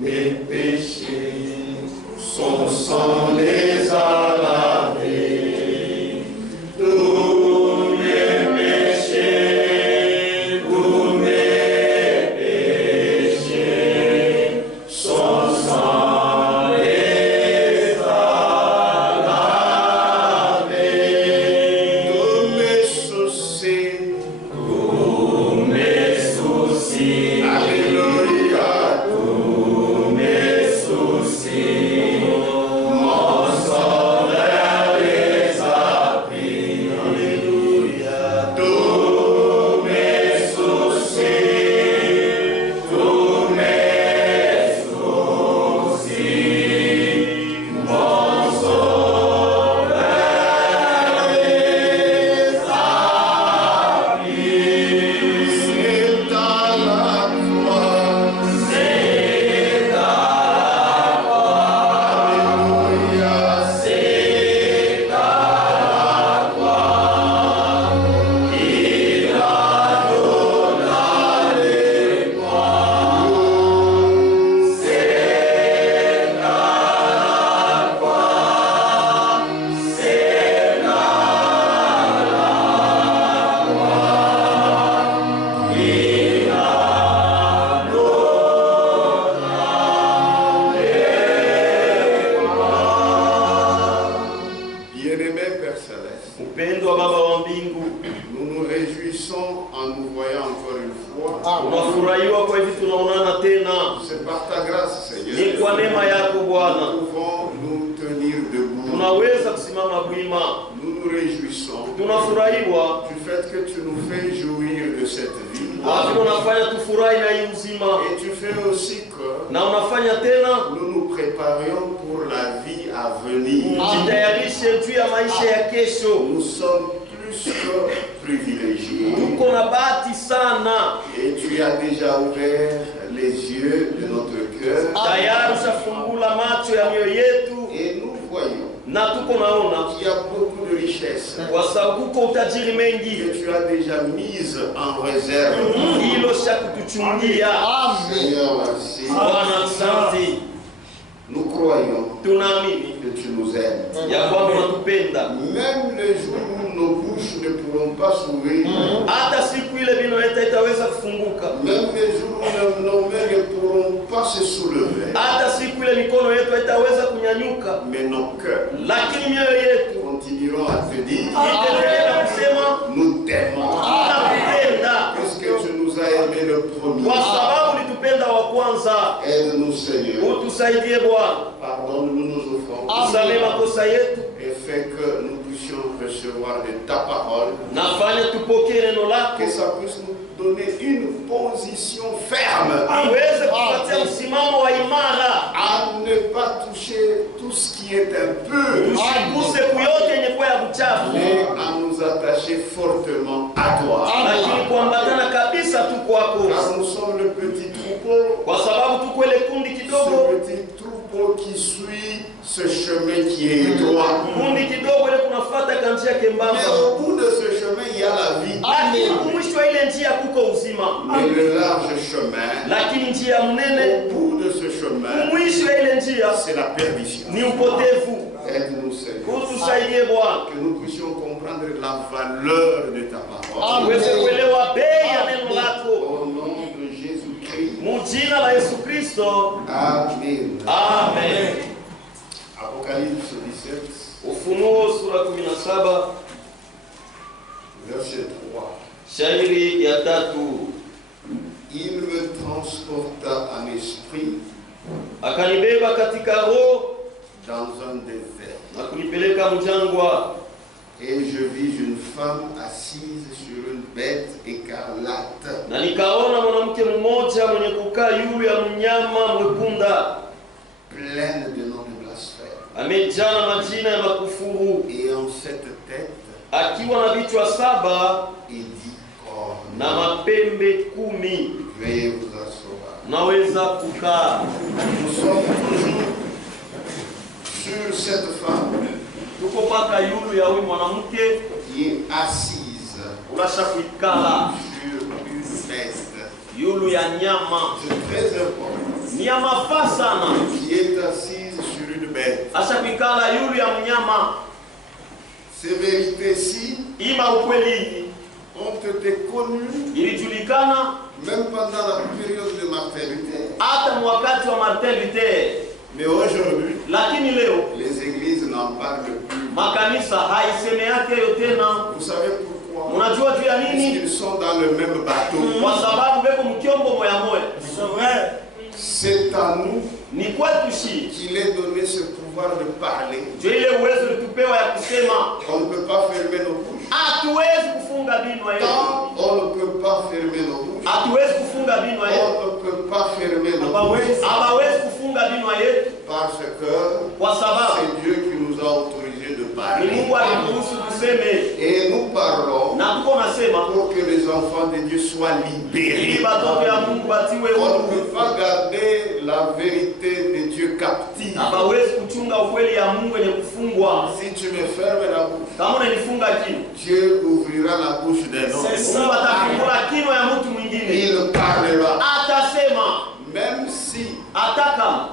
mes péchés, son sang les a lavés. Tous mes péchés, son sang les a lavés. Tous mes soucis, alléluia, tous mes soucis, mon sauveur les a pris, alléluia, tous mes soucis, mon sauveur les a pris. C'est à la croix, c'est à la croix, alléluia, c'est à la croix, il a donné les croix. C'est à la croix, c'est à la croix, il a Bien-aimé Père Céleste, Upendo wa Baba wa mbingu, nous nous réjouissons en nous voyant encore une fois. tunafurahiwa kwa hivi tunaonana tena. C'est par ta grâce, Ni Seigneur, kwa neema yako Bwana nous pouvons nous tenir debout. tunaweza kusimama wima. Nous nous réjouissons Tunafurahiwa du fait que tu nous fais jouir de cette vie. kwa vile unafanya tufurahi na hii uzima, Et tu fais aussi que na unafanya tena nous nous préparions pour la vie à venir. jitayarishe juu ya maisha ya kesho. Nous sommes plus que privilégiés. Tuko na bahati sana, Et tu as déjà ouvert les yeux de notre cœur. tayari ushafungula macho ya mioyo yetu Et nous voyons na tuko naona qu'il y a beaucoup de richesses kwa sababu kuko utajiri mengi que tu as déjà mises en réserve. hilo sha kutuchungia. Seigneur, merci. Bwana asante, Nous croyons tunaamini que tu nous aimes. ya kwamba unatupenda. Même les jours où nos bouches ne pourront pas s'ouvrir, Hata siku ile mino yetu itaweza kufunguka, même les jours où nos mains ne pourront pas se soulever, hata siku ile mikono yetu itaweza kunyanyuka, mais nos cœurs lakini mioyo yetu continueront à te dire, itaendelea na kusema nous t'aimons. tunakupenda, Puisque tu nous as aimé le premier. kwa sababu ulitupenda wa kwanza. Aide-nous, Seigneur. Utusaidie Bwana, Pardonne-nous nos offenses tusamehe makosa yetu, et fais que nous puissions recevoir de ta parole. nafanya tupokee neno lako, Que ça puisse nous donner une position ferme iweze kupatia msimamo wa imara, à ne pas toucher tout ce qui est un peu, tusiguse kuyote yenye kuwa ya uchafu, mais à nous attacher fortement à toi. lakini kuambatana kabisa tu kwako, Car nous sommes le petit troupeau, kwa sababu tuko ile kundi kidogo, ce petit troupeau qui suit ce chemin qui est étroit. kundi kidogo ile kunafuata kanjia Mais kembamba, au bout de ce chemin, il y a la vie. lakini kumwisho wa ile njia kuko uzima, Mais le large chemin, lakini njia mnene au bout de ce chemin, kumwisho wa ile njia c'est la perdition. ni upotevu. Aide-nous, Seigneur, Utusaidie Bwana, que nous puissions comprendre la valeur de ta parole. uweze kuelewa bei ya neno lako, Au nom de Jésus-Christ. mujina la Yesu Kristo, Amen. amen. Apocalypse 17, Ufunuo sura 17 verset 3. shairi ya 3. Il me transporta en esprit Akanibeba katika roho dans un désert. na kunipeleka mjangwa, Et je vis une femme assise sur une bête écarlate, na nikaona mwanamke mmoja mwenye kukaa juu ya mnyama mwekunda, pleine de noms de blasphème. amejaa na majina ya makufuru, Et en cette tête, akiwa na vichwa 7 et 10 cornes. na mapembe 10. Veuillez vous asseoir. Naweza kukaa. Nous sommes toujours sur cette femme Tuko paka yulu ya huyu mwanamke qui est assise unasha kuikala sur une bête. yulu ya nyama. C'est très important. ni ya mafaa sana, qui est assise sur une bête. ashapikala yulu ya mnyama. Ces vérités-ci Ima ukweli ont été connues ilijulikana même pendant la période de Martin Luther. hata wakati wa Martin Luther, Mais aujourd'hui, lakini leo les églises n'en parlent plus. makanisa haiseme yake yo tena. Vous savez pourquoi? Unajua juu ya nini? Puisqu'ils sont dans le même bateau. Kwa sababu beko mkiombo moya moya. C'est à nous Ni kwetu shi qu'il est donné ce pouvoir de parler. ndio ile uwezo tupewa ya kusema. On ne peut pas fermer nos bouches. Hatuwezi kufunga binwa yetu, Tant on ne peut pas fermer nos bouches, hatuwezi kufunga binwa yetu, on ne peut pas fermer nos bouches. hawawezi kufunga binwa yetu, Parce que kwa sababu c'est Dieu qui nous a autorisé de ni parler. Mungu aliruhusu tuseme, Et nous parlons na tuko nasema pour que les enfants de Dieu soient ili libérés. batoto ya Mungu batiwe On ne huru. peut pas garder la vérité de Dieu captive. Hawawezi kuchunga ukweli ya Mungu yenye kufungwa. Si tu me fermes la bouche, Kama unanifunga kinywa, Dieu ouvrira la bouche d'un autre. Mungu atafungula kinywa ya mtu mwingine, Il parlera. atasema. Même si Hata kama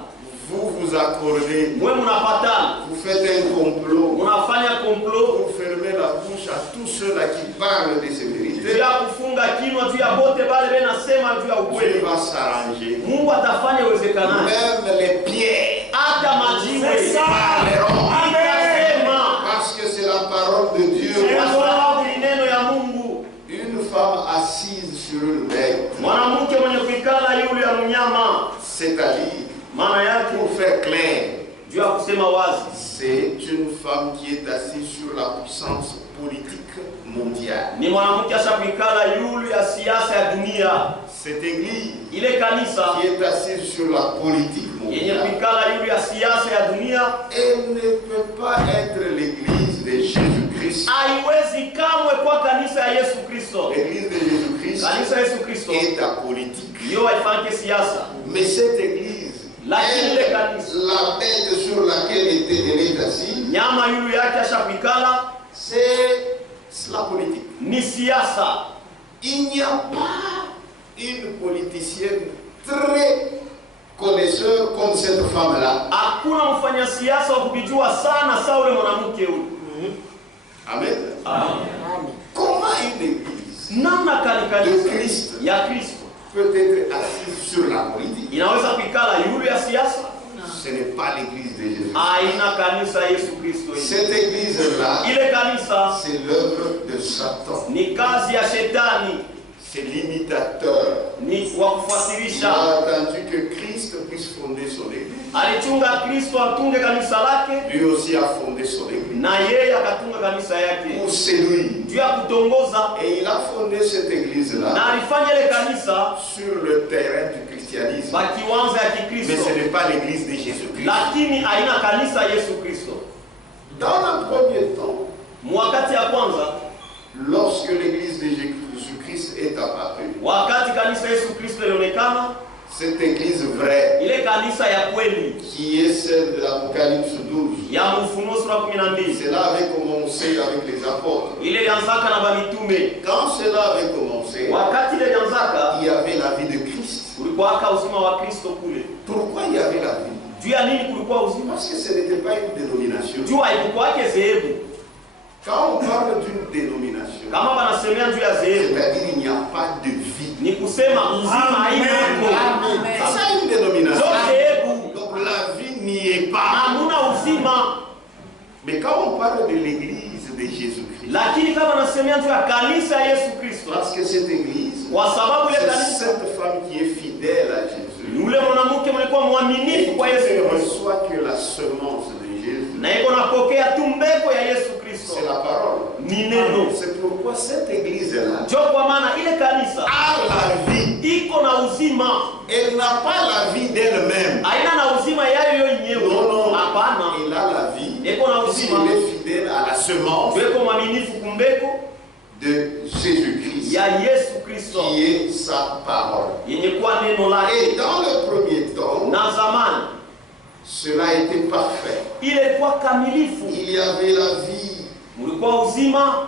vous vous accordez, mwe mnapatana, vous faites un complot unafanya complot pour fermer la bouche à tous ceux-là qui parlent de ces juu vérités, ya kufunga kinywa juu ya bote bale benasema juu ya Dieu ukweli, va s'arranger. Mungu atafanya iwezekanayo. Même les pierres Hata majiwe parleront. itasema, Parce que c'est la parole de Dieu. kwa sababu ni neno ya Mungu. Une femme assise sur une bête, Mwanamke mwenye kuikala yule ya mnyama, c'est-à-dire, maana yake pour faire clair, juu ya kusema wazi, c'est une femme qui est assise sur la puissance politique mondiale. ni mwanamke ashakuikala yule ya siasa ya dunia. Cette église Ile kanisa qui est assise sur la politique yenye mondiale, kuikala yule ya siasa ya dunia elle ne peut pas être l'église de Jésus-Christ. haiwezi kamwe kwa kanisa ya Yesu Kristo. L'église de Jésus-Christ Kanisa ya Yesu Kristo est apolitique. ndio haifanye siasa, Mais cette église, lakini ile elle, kanisa la bête sur laquelle elle est assise, nyama yule yake ashakuikala c'est la politique. ni siasa. Il n'y a pas une politicienne très connaisseur comme cette femme-là. Hakuna mfanya siasa wa kujua sana sawa ule mwanamke huyu. Amen. Comment une église Namna kani kanisa de Christ ya Kristo peut être assise sur la politique? inaweza kuikala yule ya siasa? Ce n'est pas l'église de Jésus. Haina kanisa ya Yesu Kristo hii. Cette église-là, Ile kanisa c'est l'œuvre de Satan. ni kazi ya shetani, C'est l'imitateur. ni wa Il kufuatilisha. a attendu que Christ puisse fonder son église. Alichunga Kristo atunge kanisa lake, Lui aussi a fondé son église na yeye akatunga kanisa yake pour séduire. juu ya kutongoza, Et il a fondé cette église-là na alifanya ile kanisa sur le terrain du christianisme. bakiwanza ya Mais Kikristo, ce n'est pas l'église de Jésus-Christ. lakini haina kanisa ya Yesu Kristo. Dans le premier temps, Mwakati ya kwanza, lorsque l'église de Jésus-Christ est apparue, wakati kanisa Yesu Kristo ilionekana, cette église vraie, ile kanisa ya kweli qui est celle de l'Apocalypse 12, ya Ufunuo sura 12, cela avait commencé avec les apôtres. ile ilianzaka na bamitume. Quand cela avait commencé, Wakati ile ilianzaka, il y avait la vie de Christ. kulikuwa uzima wa Kristo kule. Pourquoi il y avait la vie? Juu ya nini kulikuwa uzima? Parce que ce n'était pas une dénomination. Juu haikukwake zehebu. Quand on parle d'une dénomination, Kama banasemea juu ya zehebu, c'est-à-dire il n'y a pas de vie. ni kusema uzima haiko. C'est ça une dénomination. Ndio zehebu, Donc la vie n'y est pas. hamuna uzima. Mais quand on parle de l'église de Jésus-Christ, Lakini kama nasemea juu ya kanisa ya Yesu Kristo, parce que cette église, kwa sababu ile c'est kanisa, cette femme qui est fidèle à Jésus, yule mwanamke mlikuwa mwaminifu kwa Yesu qui ne Kristo, reçoit que la semence de Jésus, na iko napokea tu mbegu ya Yesu Kristo, c'est la parole. ni neno. C'est pourquoi cette église-là Ndio kwa maana ile kanisa a la vie. iko na uzima, Elle n'a pas la vie d'elle-même. haina na uzima yayo yenyewe. Non, non. Hapana, Elle a la vie. iko na Puisqu'il uzima, est fidèle à la semence iko mwaminifu kumbeko de Jésus-Christ, ya Yesu Kristo qui est sa parole. yenye kuwa neno lake. Et dans le premier temps, Na zamani cela était parfait. ile ilikuwa kamilifu, Il y avait la vie mlikuwa uzima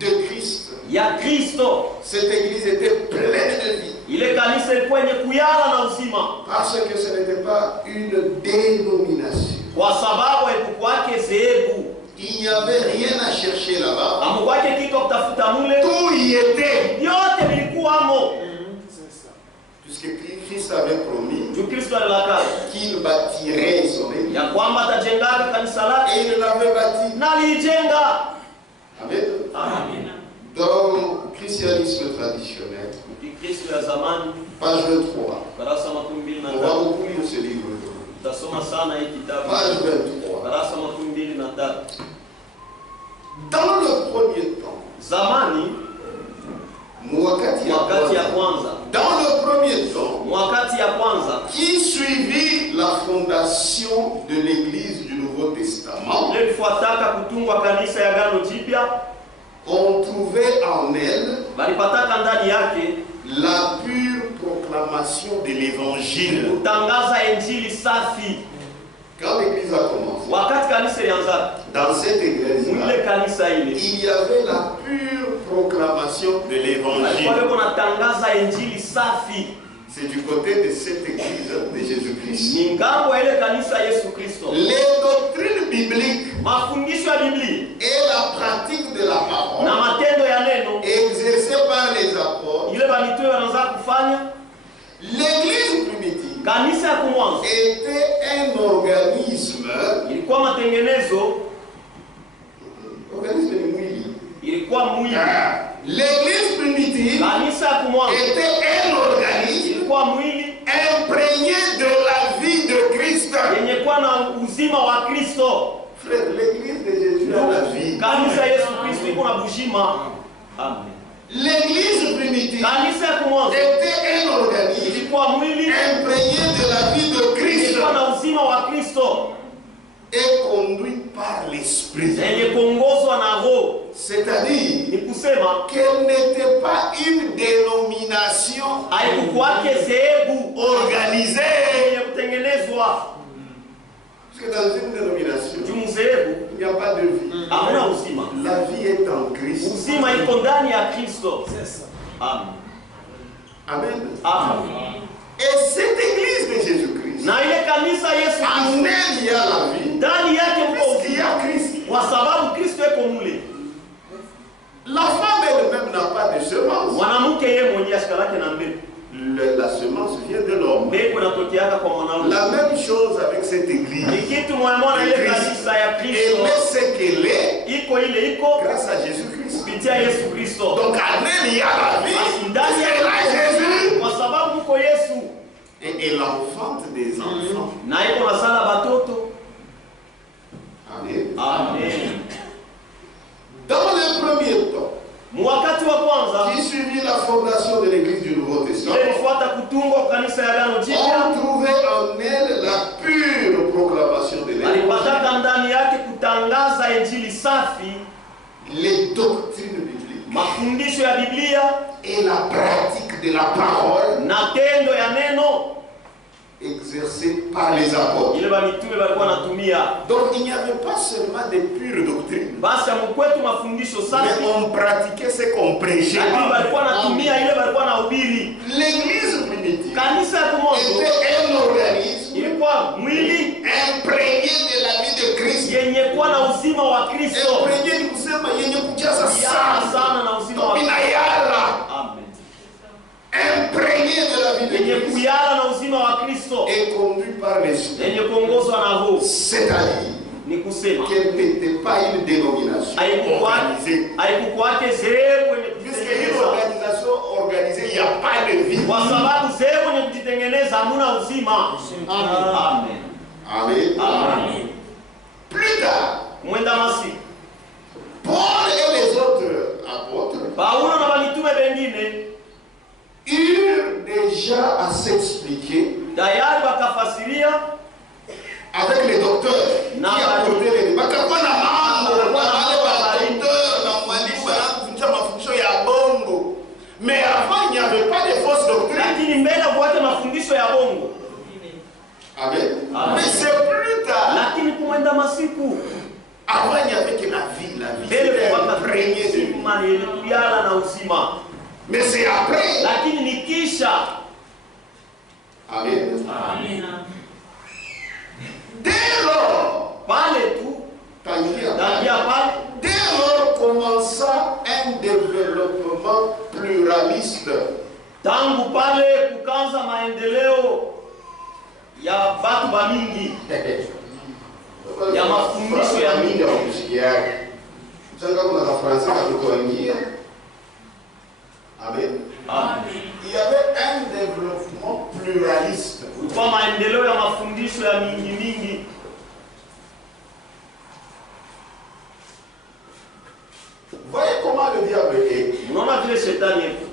de Christ. ya Kristo. Cette église était pleine de vie. Ile kanisa ilikuwa yenye kuyala na uzima. uzima. Parce que ce n'était pas une dénomination. Kwa sababu haikukwake zehebu. Il n'y avait rien à chercher là-bas. Hamukwake kitu kutafuta mule. Tout y était. Yote vilikuwamo. Puisque Christ avait promis qu'il bâtirait son église. Ya kwamba atajenga kanisa lake. Et il l'avait bâti. Na alijenga. Amen. Amen. Dans le christianisme traditionnel, Kristo ya zamani, page 23. Barasa makumi mbili na On va tatu. beaucoup lire ce livre. Tutasoma sana hii kitabu. Page 23. Barasa makumi mbili na tatu. Dans le premier temps, Zamani, wakati ya kwanza. Dans le premier temps, Wakati ya kwanza, qui suivit la fondation de l'église du Nouveau Testament, ile kufuataka kutungwa kanisa ya Agano Jipya, on trouvait en elle balipataka ndani yake la pure proclamation de l'évangile. kutangaza injili safi. Quand l'église a commencé, Wakati kanisa ilianza, dans cette église, ile kanisa ile il y avait la pure proclamation de l'évangile. walikuwa wanatangaza injili safi. C'est du côté de cette église de Jésus-Christ. Ni ngambo ya ile kanisa Yesu Kristo. Les doctrines bibliques Mafundisho ya Biblia et la pratique de la parole na matendo ya neno exercées par les apôtres, ile balitoe wanaanza kufanya. l'église primitive Kanisa ya kumwanzo était un organisme. ilikuwa matengenezo, Organisme ni mwili. ilikuwa mwili. L'église primitive Kanisa ya kumwanzo était un organisme ilikuwa mwili imprégné de la vie de Christ. yenye kuwa na uzima wa Kristo. Frère, l'église de Jésus a la vie. Kanisa Yesu Kristo iko na bujima. Amen. L'église primitive Kanisa ya kumwanzo était un organisme ilikuwa mwili imprégné de la vie de Christ ilikuwa na uzima wa Kristo et conduit par l'Esprit. yenye kuongozwa na Roho. C'est-à-dire Ni kusema qu'elle n'était pas une dénomination haikukwake zehebu organisée. yenye kutengenezwa. Parce que dans une dénomination, Juu zehebu il n'y a pas de vie. hamna uzima. La vie est en Christ. Uzima iko ndani ya Kristo. Amen. Amen. Amen. Et cette église de Jésus-Christ, Na ile kanisa Yesu en Kristo elle il y a la vie. ndani yake mko Puisqu'il y uzima, a Christ. kwa sababu Kristo yuko mule. La femme elle-même n'a pas de semence. Mwanamke yeye mwenyewe ashika lake na mbele. La semence vient de l'homme. Mbegu inatokeaka kwa mwanaume. La même chose avec cette église. Ni kitu mwana ile kanisa ya Elle Kristo est ce qu'elle est iko ile iko grâce à Jésus-Christ. kupitia Yesu Kristo. Donc en elle il y a la vie. Basi ndani ya Elle a Jésus. kwa sababu mko Yesu Et elle enfante des enfants. na iko nazala batoto. Amen. Amen. Dans le premier temps, Mwakati wa kwanza qui suivit la fondation de l'église du Nouveau Testament, ile ilifuata kutungwa kwa kanisa ya Agano Jipya, on trouvait en elle la pure proclamation de l'évangile, alipataka ndani yake kutangaza injili safi, les doctrines bibliques mafundisho ya Biblia et la pratique de la parole na tendo ya neno exercée par les apôtres. ile mitume walikuwa wanatumia. Donc il n'y avait pas seulement des pures doctrines, Basi mkwetu mafundisho mais safi, on pratiquait ce qu'on prêchait. lakini walikuwa wanatumia ile walikuwa wanahubiri. L'église primitive Kanisa ya kumwanzo était un organisme ilikuwa mwili imprégné de la vie de Christ. yenye kuwa na uzima wa Kristo, Imprégné ni kusema yenye kujaza yana sana. sana na uzima wa Kristo. Inayala. Amen. Imprégné de la vie de Yenye Christ kuyala na uzima wa Kristo, et conduit par l'Esprit. yenye kuongozwa na Roho. C'est-à-dire Ni kusema qu'elle n'était pas une dénomination organisée. haikukwake zehebu yenye Puisqu'il y a une kujitengeneza, organisation organisée, il n'y a pas de vie. kwa sababu zehebu yenye kujitengeneza hamuna uzima. Amen. Amen. Amen. Plus tard, Mwenda masiku Paul et les autres apôtres Paulo na walitume wengine eurent déjà à s'expliquer tayari wakafasiria avec les docteurs qui apportaient les débats. Bakakuwa na mambo, wale docteurs na mwalimu wanafundisha mafundisho ya bongo. Mais avant, il n'y avait pas de fausses doctrines. lakini mbele kuwake mafundisho ya bongo. Amen. Amen. Mais c'est plus tard. Lakini kumwenda masiku Avant, il n'y avait que la vie. La vie mbele c'était kuwaka imprégnée de vie. uzima yenye kuyala na uzima, Mais c'est après. lakini ni kisha. Amen. Amen. Dès lors, Pale tu, tangia pale, dès lors commença un développement pluraliste. tangu pale kukanza maendeleo ya batu ba mingi, ya mafundisho ya mingi. Changa kuna Kafransa katukuangia. Amen. Amen. Il y avait un développement pluraliste. Kwa maendeleo ya mafundisho ya mingi mingi. Voyez comment le diable est. Unaona vile shetani yetu.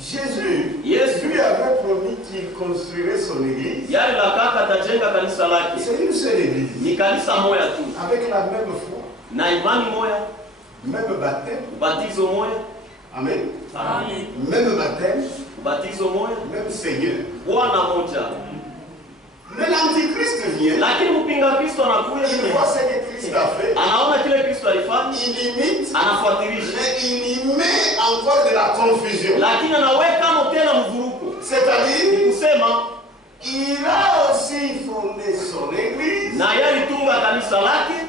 Jésus, Yesu lui avait promis qu'il construirait son église. yale la kaka atajenga kanisa lake. C'est une seule église. Ni kanisa moya tu. Avec la même foi, Na imani moya, même baptême. ubatizo moya. Amen. Amen. Même baptême, Ubatizo moya, même Seigneur. Bwana moja. Mais l'Antichrist vient. Lakini mpinga Kristo anakuja, Il voit ce que Christ a fait. anaona kile Kristo alifanya, Il imite. anafuatilisha. Mais il y met encore de la confusion. Lakini anaweka tena mvuruko. C'est-à-dire, Kusema il a aussi fondé son église. na yeye alitunga kanisa lake,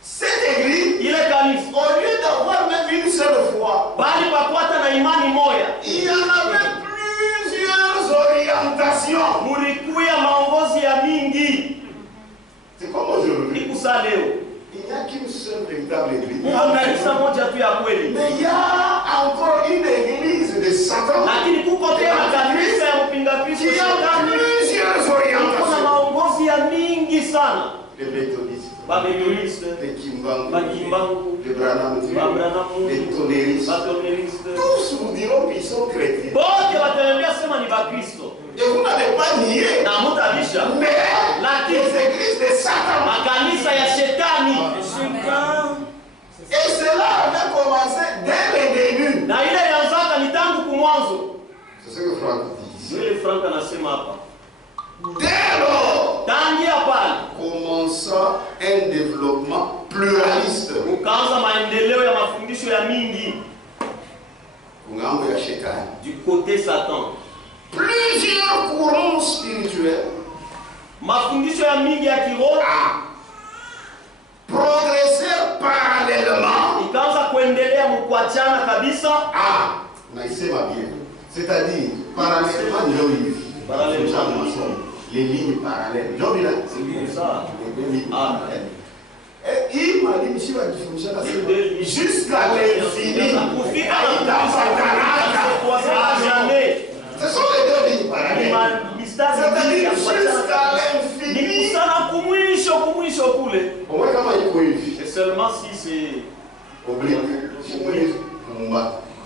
Cette église, ile kanisa au lieu d'avoir même une seule foi, bali pakwata na imani moya, il y en avait plusieurs orientations. mulikuya maongozi ya mingi. C'est comme aujourd'hui. Ni kusa leo Il n'y a qu'une seule véritable église. kuna kanisa moja tu ya kweli, Mais il y a encore une église de Satan lakini kuko tena kanisa ya mpinga Kristo qui a shetani, plusieurs kuna orientations. maongozi ya mingi sana. Les méthodistes, Bamethodiste, les Kimbangu, Bakimbangu, les Branham, Babranamu, les Tonneristes. Batoneriste, Tous vous diront qu'ils sont chrétiens. bote wataambia sema ni Bakristo Et vous n'avez pas nié. na mutabisha, Mais lakini les églises de Satan. makanisa ya shetani. Et cela avait commencé dès le début. Na ile yanzaka ni tangu kumwanzo. C'est ce que Franck dit. Ile Frank anasema hapa. Dès lors, Tangia pale commença un développement pluraliste. ukaanza maendeleo ya mafundisho ya mingi Ngambo ya shetani. du côté Satan. Plusieurs courants spirituels Mafundisho ya mingi ya kiroho progressèrent parallèlement. ikaanza kuendelea mkuachana kabisa. Naisema bien. C'est-à-dire, parallèlement, ndio hivi. Parallèlement. Les lignes parallèles. Ndio bila. C'est ça. Les lignes Amen. parallèles. Et mwalimu si wakifundisha nasema jusqu'à l'infini. Kufika Haitapatanaka. jamais. Ce sont les deux lignes parallèles. C'est-à-dire jusqu'à l'infini. Ni kusana kumwisho kule. Au moins kama iko hivi. C'est seulement si c'est Oblique. Simulizi kumba.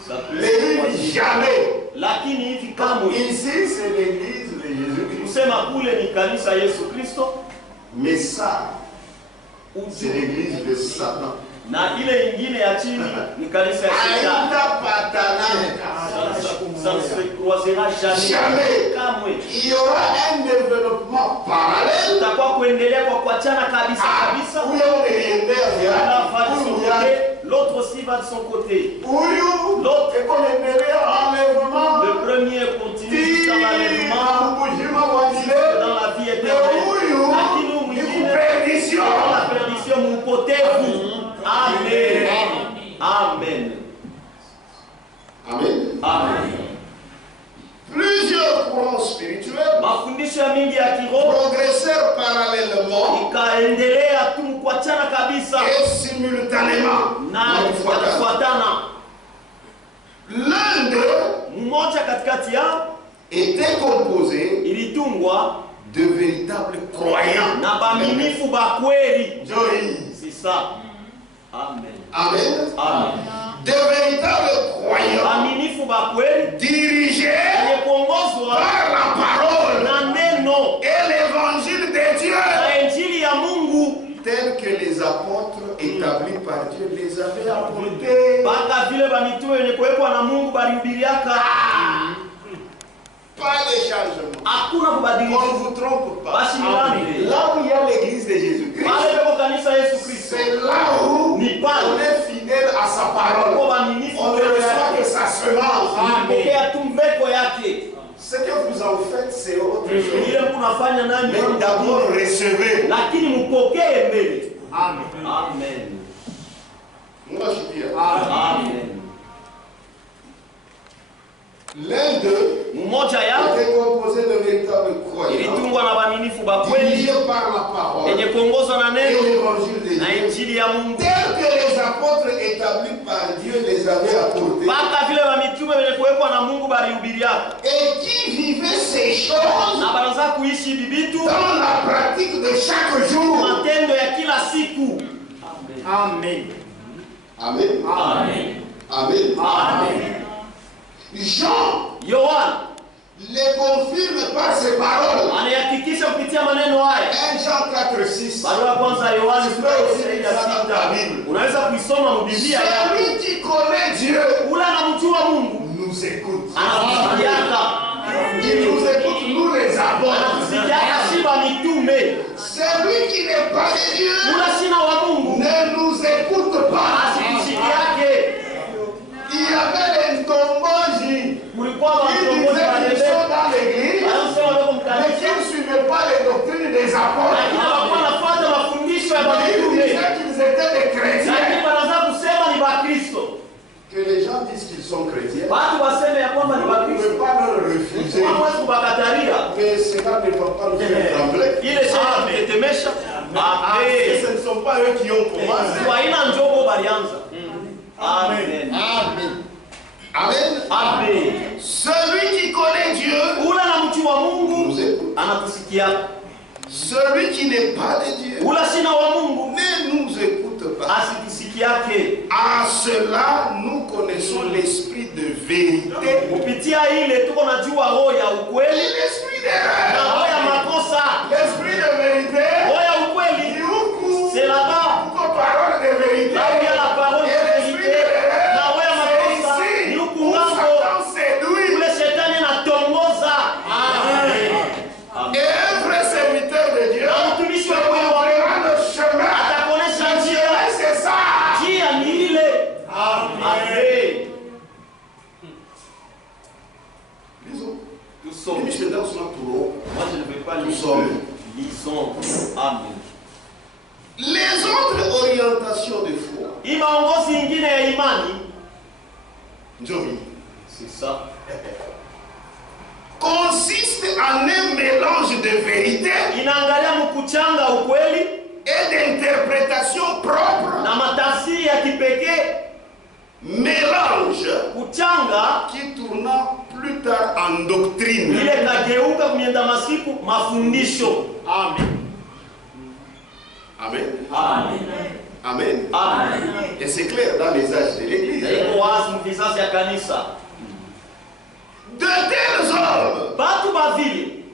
ça peut Les lignes jamais. lakini hivi kamwe. Ici c'est l'église de Jésus-Christ. Kusema kule ni kanisa Yesu Kristo, Mais ça, c'est l'église de Satan. na ile ingine ya chini ni kanisa ya shetani. Ça ne se croisera jamais. Jamais. Kamwe. Il y aura un développement parallèle. Utakuwa kuendelea kwa kuachana kabisa kabisa. Où il y L'un va de a son côté, l'autre aussi va de son côté. l'autre est qu'on est enlèvement. Le premier continue dans l'enlèvement, dans la vie éternelle. Lakini mwingine dans la perdition, mpotevu. Amen. Amen. Amen. Amen. Plusieurs courants spirituels Mafundisho ya mingi ya kiroho progressèrent parallèlement ikaendelea tu kuachana kabisa et simultanément. na kufuatana. L'un d'eux Mmoja katikati yao était composé ilitungwa de véritables croyants. na baminifu ba kweli. Jolie. C'est ça. Amen. Amen. Amen. De véritables croyants Baminifu ba kweli dirigés wenye kuongozwa par la parole na neno et l'évangile de Dieu na injili ya Mungu tel que les apôtres établis par Dieu les avaient apportés. mpaka vile bamitume wenye kuwekwa na Mungu balihubiriaka. Pas de changement. Hakuna On ne kubadilika. vous trompe pas. Basi milani Là où il y a l'église de Jésus-Christ, pale peko kanisa Yesu Kristo c'est là où ni pale on est fidèle à sa parole. kwa baminifu On ne reçoit que sa semence. pokea tu mbeko yake. Ce que vous en faites, c'est autre ile mnafanya nani? Mais d'abord recevez. Lakini mpokee mbele. Amen. Amen. Moi je dis. Amen. L'un d'eux mmoja yao était composé de véritables croyants, ilitungwa na waaminifu ba kweli dirigés par la parole yenye kuongozwa na et neno l'évangile de na Dieu, injili ya Mungu, tels que les apôtres établis par Dieu les avaient apportés, mpaka vile wa mitume wenye kuwekwa na Mungu balihubiriaka et qui vivaient ces choses na banaanza kuishi hivi vitu dans la pratique de chaque jour. matendo ya kila siku. Amen. Amen. Amen. Amen. Amen. Jean Yohana les confirme par ses paroles. anayahakikisha kupitia maneno haya. 1 Jean 4:6. Barua ya kwanza ya Yohana sura ya 6. Unaweza kuisoma mbiblia yako. Celui qui connaît Dieu Ula na mtu wa Mungu nous écoute. anatusikiaka. Il nous écoute, nous les avons. Anatusikiaka shiba mitume. Celui qui n'est pas de Dieu Ula sina wa Mungu ne nous écoute pas. asitusikiake. Il y avait les tomboji Kulikuwa qui watongozi disaient wa qu'ils debe. sont dans l'église, Wanasema wako mais mkanisa. qui ne suivaient pas les doctrines des Lakini apôtres. walikuwa wanafuata mafundisho ya Mais ils mitume. disaient qu'ils étaient des Lakini chrétiens. wanaanza kusema ni Bakristo. Que les gens disent qu'ils sont chrétiens, Watu waseme ya kwamba ni on ne Bakristo. peut pas leur refuser. Hawezi kubakataria. Mais cela ne va pas nous faire trembler. Ile sema kutetemesha. Amen. Ce ne sont pas eux qui ont commencé. Kwa ina njogo balianza. Amen. Amen. Amen. Amen. Celui qui connaît Dieu Ula na mtu wa Mungu nous écoute. anatusikia. Celui qui n'est pas de Dieu Ula sina wa Mungu ne nous écoute pas. asitusikiake. À cela, nous connaissons l'esprit de vérité Kupitia ile tuko najua roho ya et ukweli l'esprit na roho ya d'erreur. makosa. L'esprit de vérité, Roho ya ukweli c'est là-bas. parole de vérité. Là où il y a la parole de Et l'esprit vérité, d'erreur, na roho ya makosa c'est ni ici huku où ngambo. Satan séduit. Ule shetani anatongoza. Amen. Et un vrai serviteur de Dieu Na mtumishi wa te Mungu montrera le chemin. atakuonesha Le njia. chemin, c'est ça. Njia ni ile. Amen. Lisons. Tusome. Mimi je danse na turo. Moi je ne vais pas lire. Tusome. Lisons. Amen. Les autres orientations de foi, Hii maongozi ingine ya imani, Njohi, c'est ça, consiste en un mélange de vérité inaangalia mkuchanga ukweli et d'interprétation propre. na matafsiri ya kipekee. Mélange Kuchanga qui tourna plus tard en doctrine. ile kageuka kumienda masiku mafundisho. Amen. Amen. Amen. Amen. Amen. Et c'est clair dans les âges de l'Église. Iko wazi mkizazi ya kanisa. De tels hommes Batu bavili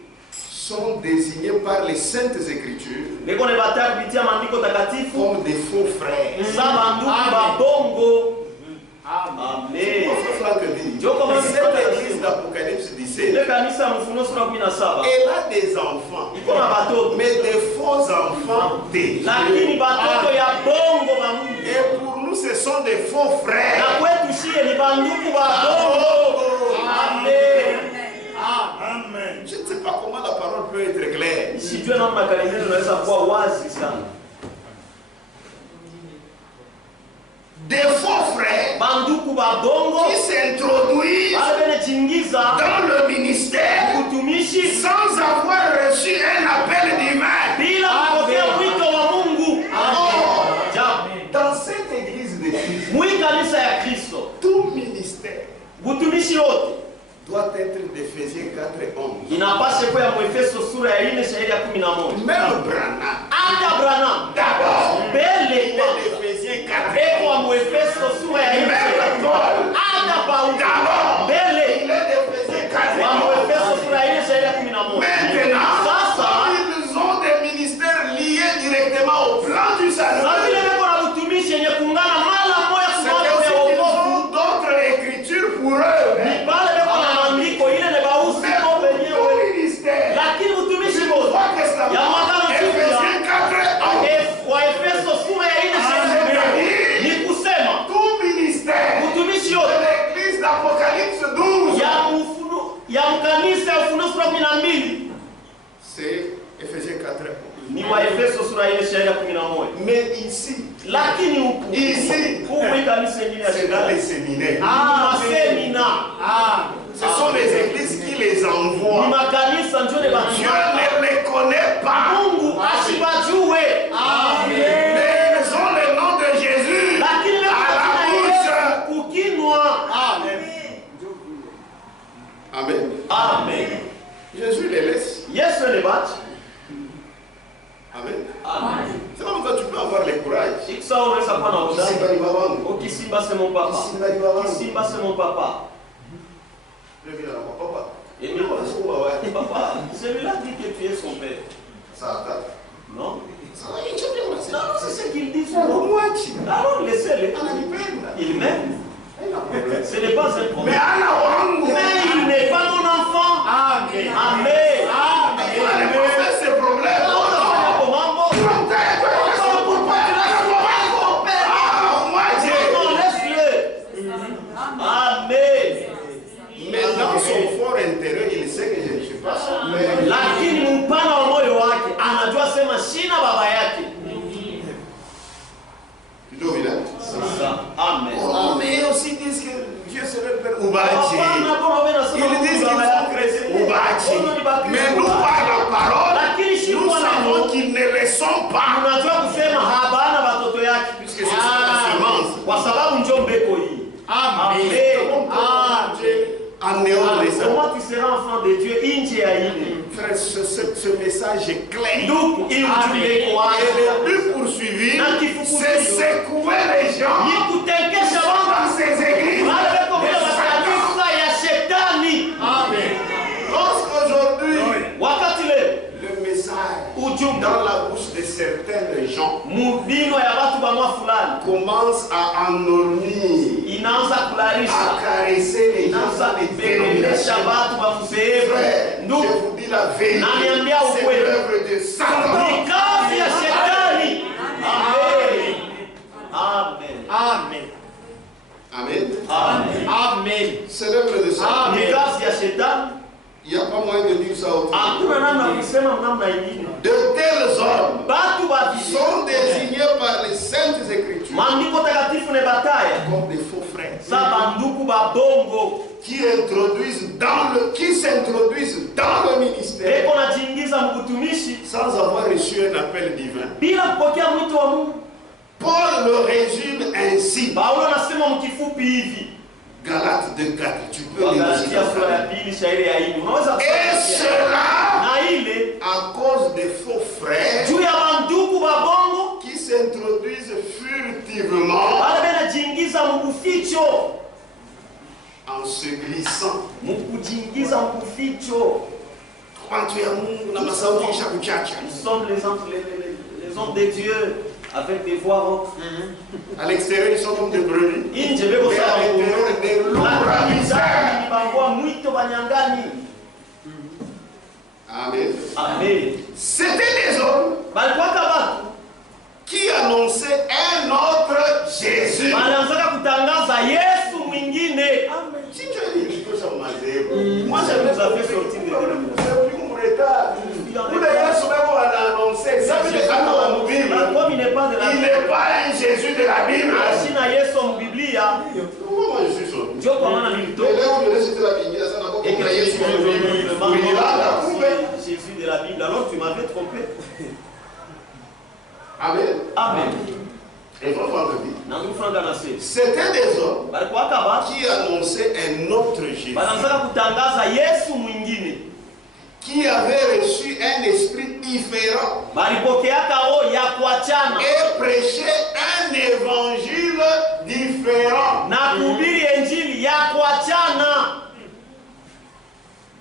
sont désignés par les saintes écritures beko ne bataa kupitia maandiko takatifu comme des faux frères. za banduku babongo. Amen. Notre Franck dit, Dieu commence cette église d'Apocalypse 17, Ile kanisa mfunuo sura 17 elle a des enfants, iko na batoto, mais des faux enfants déjà. lakini batoto ya bongo ba Mungu. Et pour nous, ce sont des faux Na frères. kwetu shie ni banduku ba bongo. Amen. Amen. Je ne sais pas comment la parole peut être claire. Sijue namna kanisa inaweza kuwa wazi sana. Des faux frères Banduku ba bongo qui s'introduisent wale benechingiza dans le ministère utumishi sans avoir reçu un appel divin. bila kupokea wito wa Mungu. Or, Amen. dans cette église de Christ, Mwi kanisa ya Kristo, tout ministère utumishi wote doit être d'Éphésiens 4:11. inapaswa kuwa ya Efeso sura ya 4 shairi ya 11. Même Branham, Hata Branham d'abord, mbele il kwanza. est d'Éphésiens Eko wa 4:11. Muefeso sura ya 4. Même Paul, Hata Paulo d'abord, mbele il est d'Éphésiens wa Muefeso 4:11. sura ya 4 shairi ya 11. Maintenant, Sasa ils ont des ministères liés directement au plan du salut. na vile beko na utumishi yenye kuungana mara moja C'est kwa mambo aussi ya qu'ils wokovu. ont d'autres écritures pour eux. Ni pale beko na maandiko ile ne bausi Mais kwa pour wenyewe. tout ministère, Lakini utumishi du wote Nouveau Testament, ya Agano Jipya, Éphésiens 4:11. wa Efeso sura ya 4 shairi ya 11 ni kusema Tout ministère utumishi de wote l'église d'Apocalypse ile shairi ya 11. Mais ici, Lakini huku ici, huku kanisa nyingine ya c'est dans serikali. les séminaires. Semina. Ce sont les églises qui les Ni envoient. makanisa ndio ni Dieu bantu. ne les connaît pas. Mungu asibajue. Mais ils ont le nom de Jésus Lakini à la bouche. kukinwa. Amen. Amen. Jésus les laisse. Yesu ni bachi. Amen. Amen. C'est comme ça que tu peux avoir le courage. Ikisa unaweza kuwa na udani. Kisimba ni babangu. Ukisimba c'est mon papa. Kisimba ni babangu. Kisimba c'est mon papa. Je viens à mon papa. Et lui, papa, celui-là dit que tu es son père. Ça attaque. Non? Ça va, il est bien placé. Non, c'est ce qu'il dit. Pour moi, tu. Alors laissez-le. Il m'aime. Ce n'est pas un Mais problème. Anna Wangu. Mais il n'est pas mon enfant. Amen. Amen. Il a pas fait ce problème. Mais dans son fort intérieur, il sait que je ne suis pas son père. Lakini mpana wa moyo wake anajua sema shina baba yake. Amen. Oh, mais ils aussi disent que Dieu serait le Père. Oubachi. Ils disent qu'ils sont chrétiens. Oubachi. Mais nous, par la parole, nous savons qu'ils ne le sont pas. Unajua kusema habana watoto yake Puisque c'est la semence. kwa sababu ndio mbeko hii. Amen. En dehors de ça. Comment tu seras enfant de Dieu nje ya hili? Frère, ce message est clair. Ndugu, hii ujumbe iko wazi. Et le but poursuivi, c'est secouer les gens Ni kutekesha watu dans ces églises. wale wako bila makanisa ya shetani. Amen. Lorsqu'aujourd'hui, Wakati leo le message ujumbe dans la bouche de certains gens mubino ya watu bamwa fulani commence à endormir, inaanza à kularisha, caresser les gens inaanza dans les kubembelesha dénominations. watu bamusehevu. Frère, je Ndugu, vous dis la vérité, Naniambia c'est ukweli. l'œuvre de Satan. ni kazi ya shetani. Amen. Amen. Amen. Amen. Amen. Amen. C'est l'œuvre de Satan. Ni kazi ya shetani. Il n'y a pas moyen de dire ça autrement. Hakuna namna ya kusema namna ingine. De tels hommes Batu bavili sont désignés par les saintes écritures maandiko takatifu ne bataya comme des faux frères sa banduku babongo qui s'introduisent dans le ministère eko najiingiza mkutumishi sans avoir reçu un appel divin. bila kupokea mwito wa Mungu. Paul le résume ainsi. Paulo anasema mkifupi hivi, Galates 2:4. Tu peux le Wagalatia sura ya lire. pili shairi ya 4. Unaweza Et cela na ile à cause des faux frères juu ya banduku babongo qui s'introduisent furtivement wale benajiingiza mkuficho, en se glissant. mkujiingiza mkuficho. Watu ya Mungu na masauti kisha kuchacha. Nous sommes les hommes de Dieu avec des voix rauques. À l'extérieur, ils sont comme des brebis. Inje beko Mais à sawa l'intérieur, des loups ravisseurs. ni bangwa mwito banyangani. Amen. Amen. C'était des hommes Balikuwa batu qui annonçaient un autre Jésus. wanaanza kutangaza Yesu mwingine. Si tu as dit quelque chose à Mazéro, moi je Nous avons sorti de comme il n'est pas de la il n'est pas un Jésus de la Bible. Ashina Yesu mbiblia Pourquoi moi je suis sauvé? ndio kwa maana nilitoka Mais là où je récite la Bible, ça n'a pas et que compris Jésus de la Bible. Il est là, là, trouvé. Jésus de la Bible. Alors tu m'avais trompé. Amen. Amen. Et votre vendredi, Na ndugu franga nase. c'était des hommes Balikuwa batu qui annonçaient un autre Jésus, wanaanza kutangaza Yesu mwingine. qui avait reçu un esprit différent Balipokeaka roho ya kuachana et prêchait un évangile différent. na kuhubiri injili ya kuachana.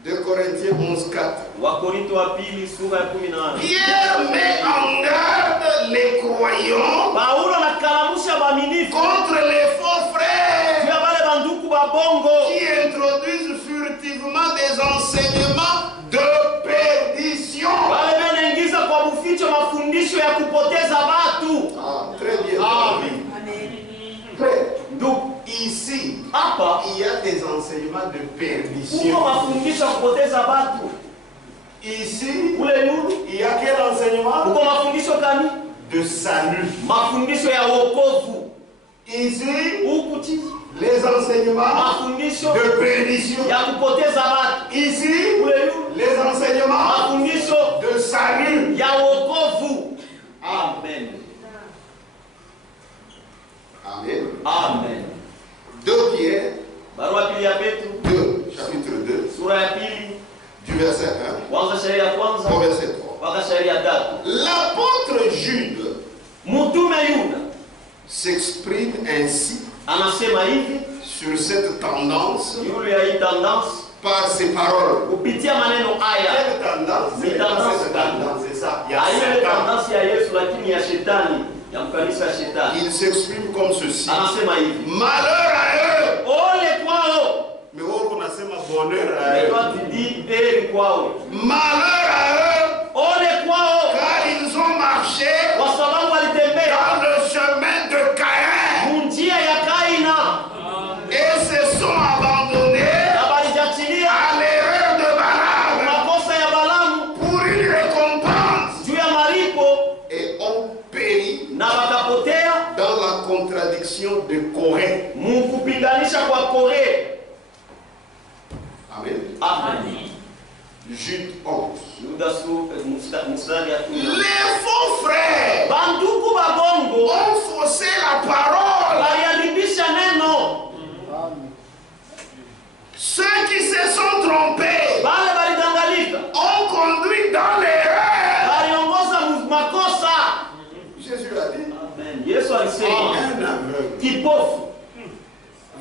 2 Corinthiens 11:4. Wakorinto wa pili sura ya 18. Pierre met en garde les croyants Paulo anakalamusha baaminifu contre les faux juu frères ya bale banduku babongo qui introduisent furtivement des enseignements de perdition. wale benaingiza kwa buficho mafundisho ya kupoteza watu. Ah, très bien. Amen. Frère, Ndugu, ici, hapa il y a des enseignements de kuko perdition. mafundisho ya kupoteza watu. Ici, Kule nuru il y a quel enseignement? kuko mafundisho gani? de salut. mafundisho ya wokovu. Ici, Huku chini les enseignements mafundisho de bénédiction. ya kupoteza watu. Ici, Kule yu les enseignements mafundisho de salut. ya wokovu. Amen. Amen. Amen. 2 Pierre Barua pili ya Petro 2, chapitre 2, sura ya pili du verset 1 kwanza shairi ya kwanza au verset 3. mpaka shairi ya tatu. L'apôtre Jude Mtume Yuda s'exprime ainsi anasema hivi sur cette tendance yule ya hii tendance par ses paroles. kupitia maneno haya. Quelle tendance? Ni tendance cette gani? tendance, c'est ça. Il y a Ile Satan. tendance ya Yesu lakini ya shetani, ya mkanisa ya shetani. Il s'exprime comme ceci. Anasema hivi, Malheur à eux. ole kwao. Mais wewe unasema bonheur à Mais eux. toi tu dis heri kwao. Malheur à eux, Ole kwao car ils ont marché kwa sababu walitembea dans le chemin de Caïn njia ya Kaina et se sont abandonnés na walijachilia à l'erreur de Balaam makosa ya Balamu pour une récompense juu ya malipo et ont péri na wakapotea dans la contradiction de Corée. mukupinganisha kwa Kore. Amen. Amen. Jude 11. Yuda mstari ya 10. Les faux frères Banduku babongo ont faussé la parole. waliharibisha neno. Ceux qui se sont trompés Wale walidanganyika, ont conduit dans l'erreur. waliongoza makosa. Jésus a dit, Amen. Yesu alisema un aveugle kipofu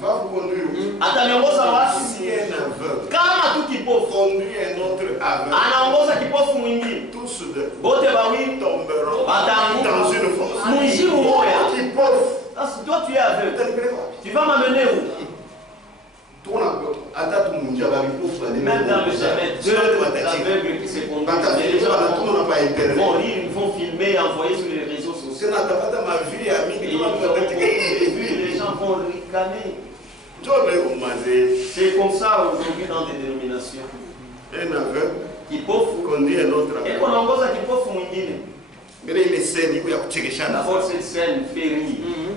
va vous conduire où? ataniongoza wapi? Si un aveugle Kama tu kipofu conduit un autre aveugle, anaongoza kipofu mwingine, tous deux bote bawili tomberont wataanguka dans une fosse. mwishimu moya. Kipofu. Sasa toi tu es aveugle, Utalipeleka wapi? tu vas m'amener où? Hata tumunja babipofu Même dans le chemin, deux aveugles qui se conduisent, mais les gens vont rire, ils vont filmer et envoyer sur les réseaux sociaux. Et ils vont les gens vont ricaner. C'est comme ça aujourd'hui dans des dénominations. Un aveugle Kipofu conduit un autre et aveugle. kunaongoza kipofu mwingine. Ngine ile scène iko ya kuchekeshana. D'abord cette scène fait rire.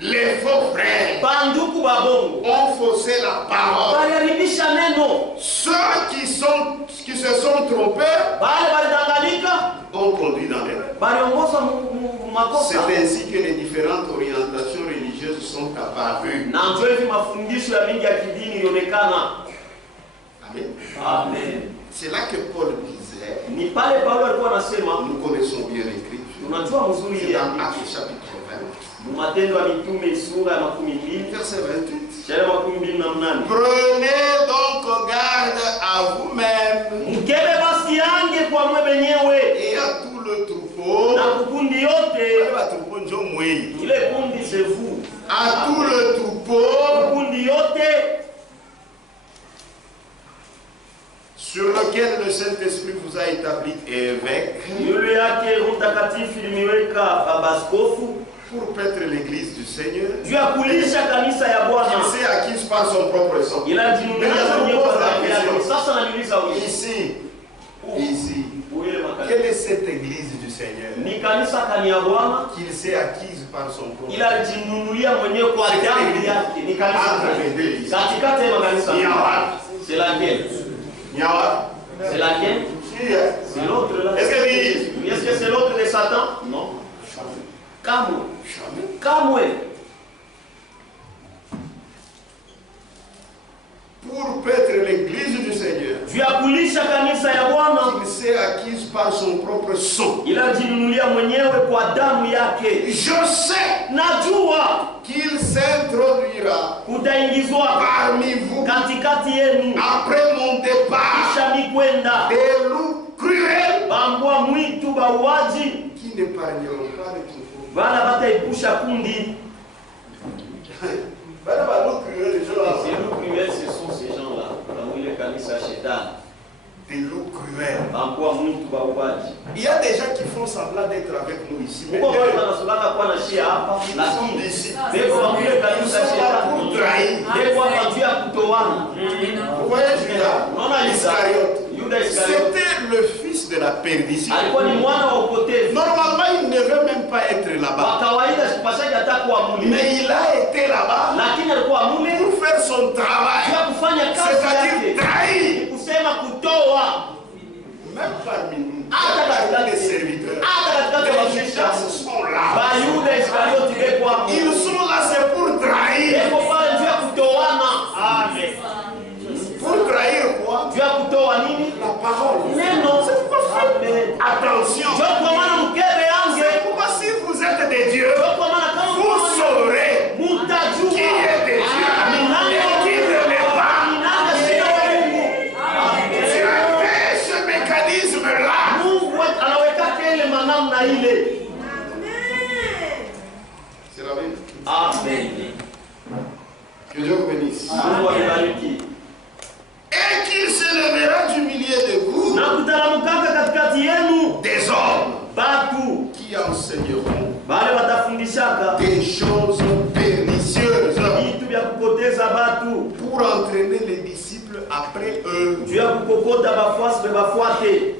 Les faux frères Banduku babongo ont faussé la parole. waliharibisha neno. Ceux qui se sont trompés Wale walidanganyika, ont conduit dans l'erreur. waliongoza makosa. C'est ainsi que les différentes orientations religieuses sont apparues. Na ndio hivi mafundisho ya mingi ya kidini ilionekana. Amen. Amen. C'est là que Paul disait, Ni pale Paulo alikuwa anasema, nous connaissons bien l'écriture. tunajua mzuri C'est ya dans Actes chapitre 20, Matendo ya Mitume sura ya 20 verset 28. shairi 28. Prenez donc garde à vous-même Mkebe basi yange kwa mwe benyewe et à tout le troupeau. na kukundi yote. Ile kundi c'est vous. À tout le troupeau Kukundi yote sur lequel le Saint-Esprit vous a établi évêque yule yake Roho Mtakatifu limeweka babaskofu pour paître l'église du Seigneur, juu ya kulisha kanisa ya Bwana. qui s'est acquise par son propre sang. Ila jinunia mwenyewe kwa damu yake. Sasa najiuliza wewe, Ici, ile makanisa quelle est cette église du Seigneur ni kanisa kani ya Bwana, qu'il s'est acquise par son propre sang? ila jinunulia mwenyewe kwa damu yake. Ni kanisa Entre katikati ya makanisa. C'est laquelle? C'est laquelle? C'est l'autre là. Est-ce que c'est l'autre de Satan? Non. Kamwe. Kamwe. Pour paître l'église du Seigneur, Juu ya kulisha kanisa ya Bwana, qu'il s'est acquise par son propre sang. ila jinunulia mwenyewe kwa damu yake. Je sais Najua qu'il s'introduira utaingizwa parmi vous katikati yenu après mon départ kisha mikwenda des loups cruels bambwa mwitu bauaji qui n'épargneront pas les troupeaux. bana bataipusha kundi. Ces loups cruels, ce sont ces gens-là dans ile kanisa shetani. Des loups cruels. Bambwa mwitu bauaji. Il y a des gens qui font semblant d'être avec nous ici. Mais Uko watu ils wanasolaka kwa na shia hapa sont lakini d'ici. beko wa ile kanisa Ils sont là shetani. pour trahir. Beko hapa juu ya kutoana. Vous voyez Judas Unaona Yuda? Iscariote. Yuda Iscariote. C'était le fils de la perdition. alikuwa ni mwana wa upotevu. Normalement, il ne veut même pas être Kwa là-bas. kawaida sikupashaje hata kuwa mule, Mais il a été là-bas lakini alikuwa mule pour faire son kwa travail. kufanya kazi C'est-à-dire yake, trahir. kusema kutoa. Même parmi nous, Hata les serviteurs, katikati ya les washirika Judas sont là. Bayuda Iskarioti beko hapo, Ils sont là, c'est pour trahir. beko pale juu ya kutoana. Amen. Pour trahir quoi? Juu ya kutoa nini? La parole. Neno. Amen. Attention. Juu kwa maana mkebe yange, C'est pourquoi si vous êtes des dieux, juu kwa maana kama vous saurez mutajua qui est des dieux ni nani et qui ne l'est pas. ni nani sio wa Mungu. Dieu fait ce mécanisme-là. Mungu anaweka ile manamna ile. C'est la Bible. Amen. Que Dieu vous bénisse. Mungu abariki. Et qu'il s'élèvera du milieu de vous Na kutaramukaka katikati yenu des hommes batu qui enseigneront bale watafundishaka des choses pernicieuses vitu vya kupoteza batu pour entraîner les disciples après eux. juu ya kukokota bafuasi bafuate.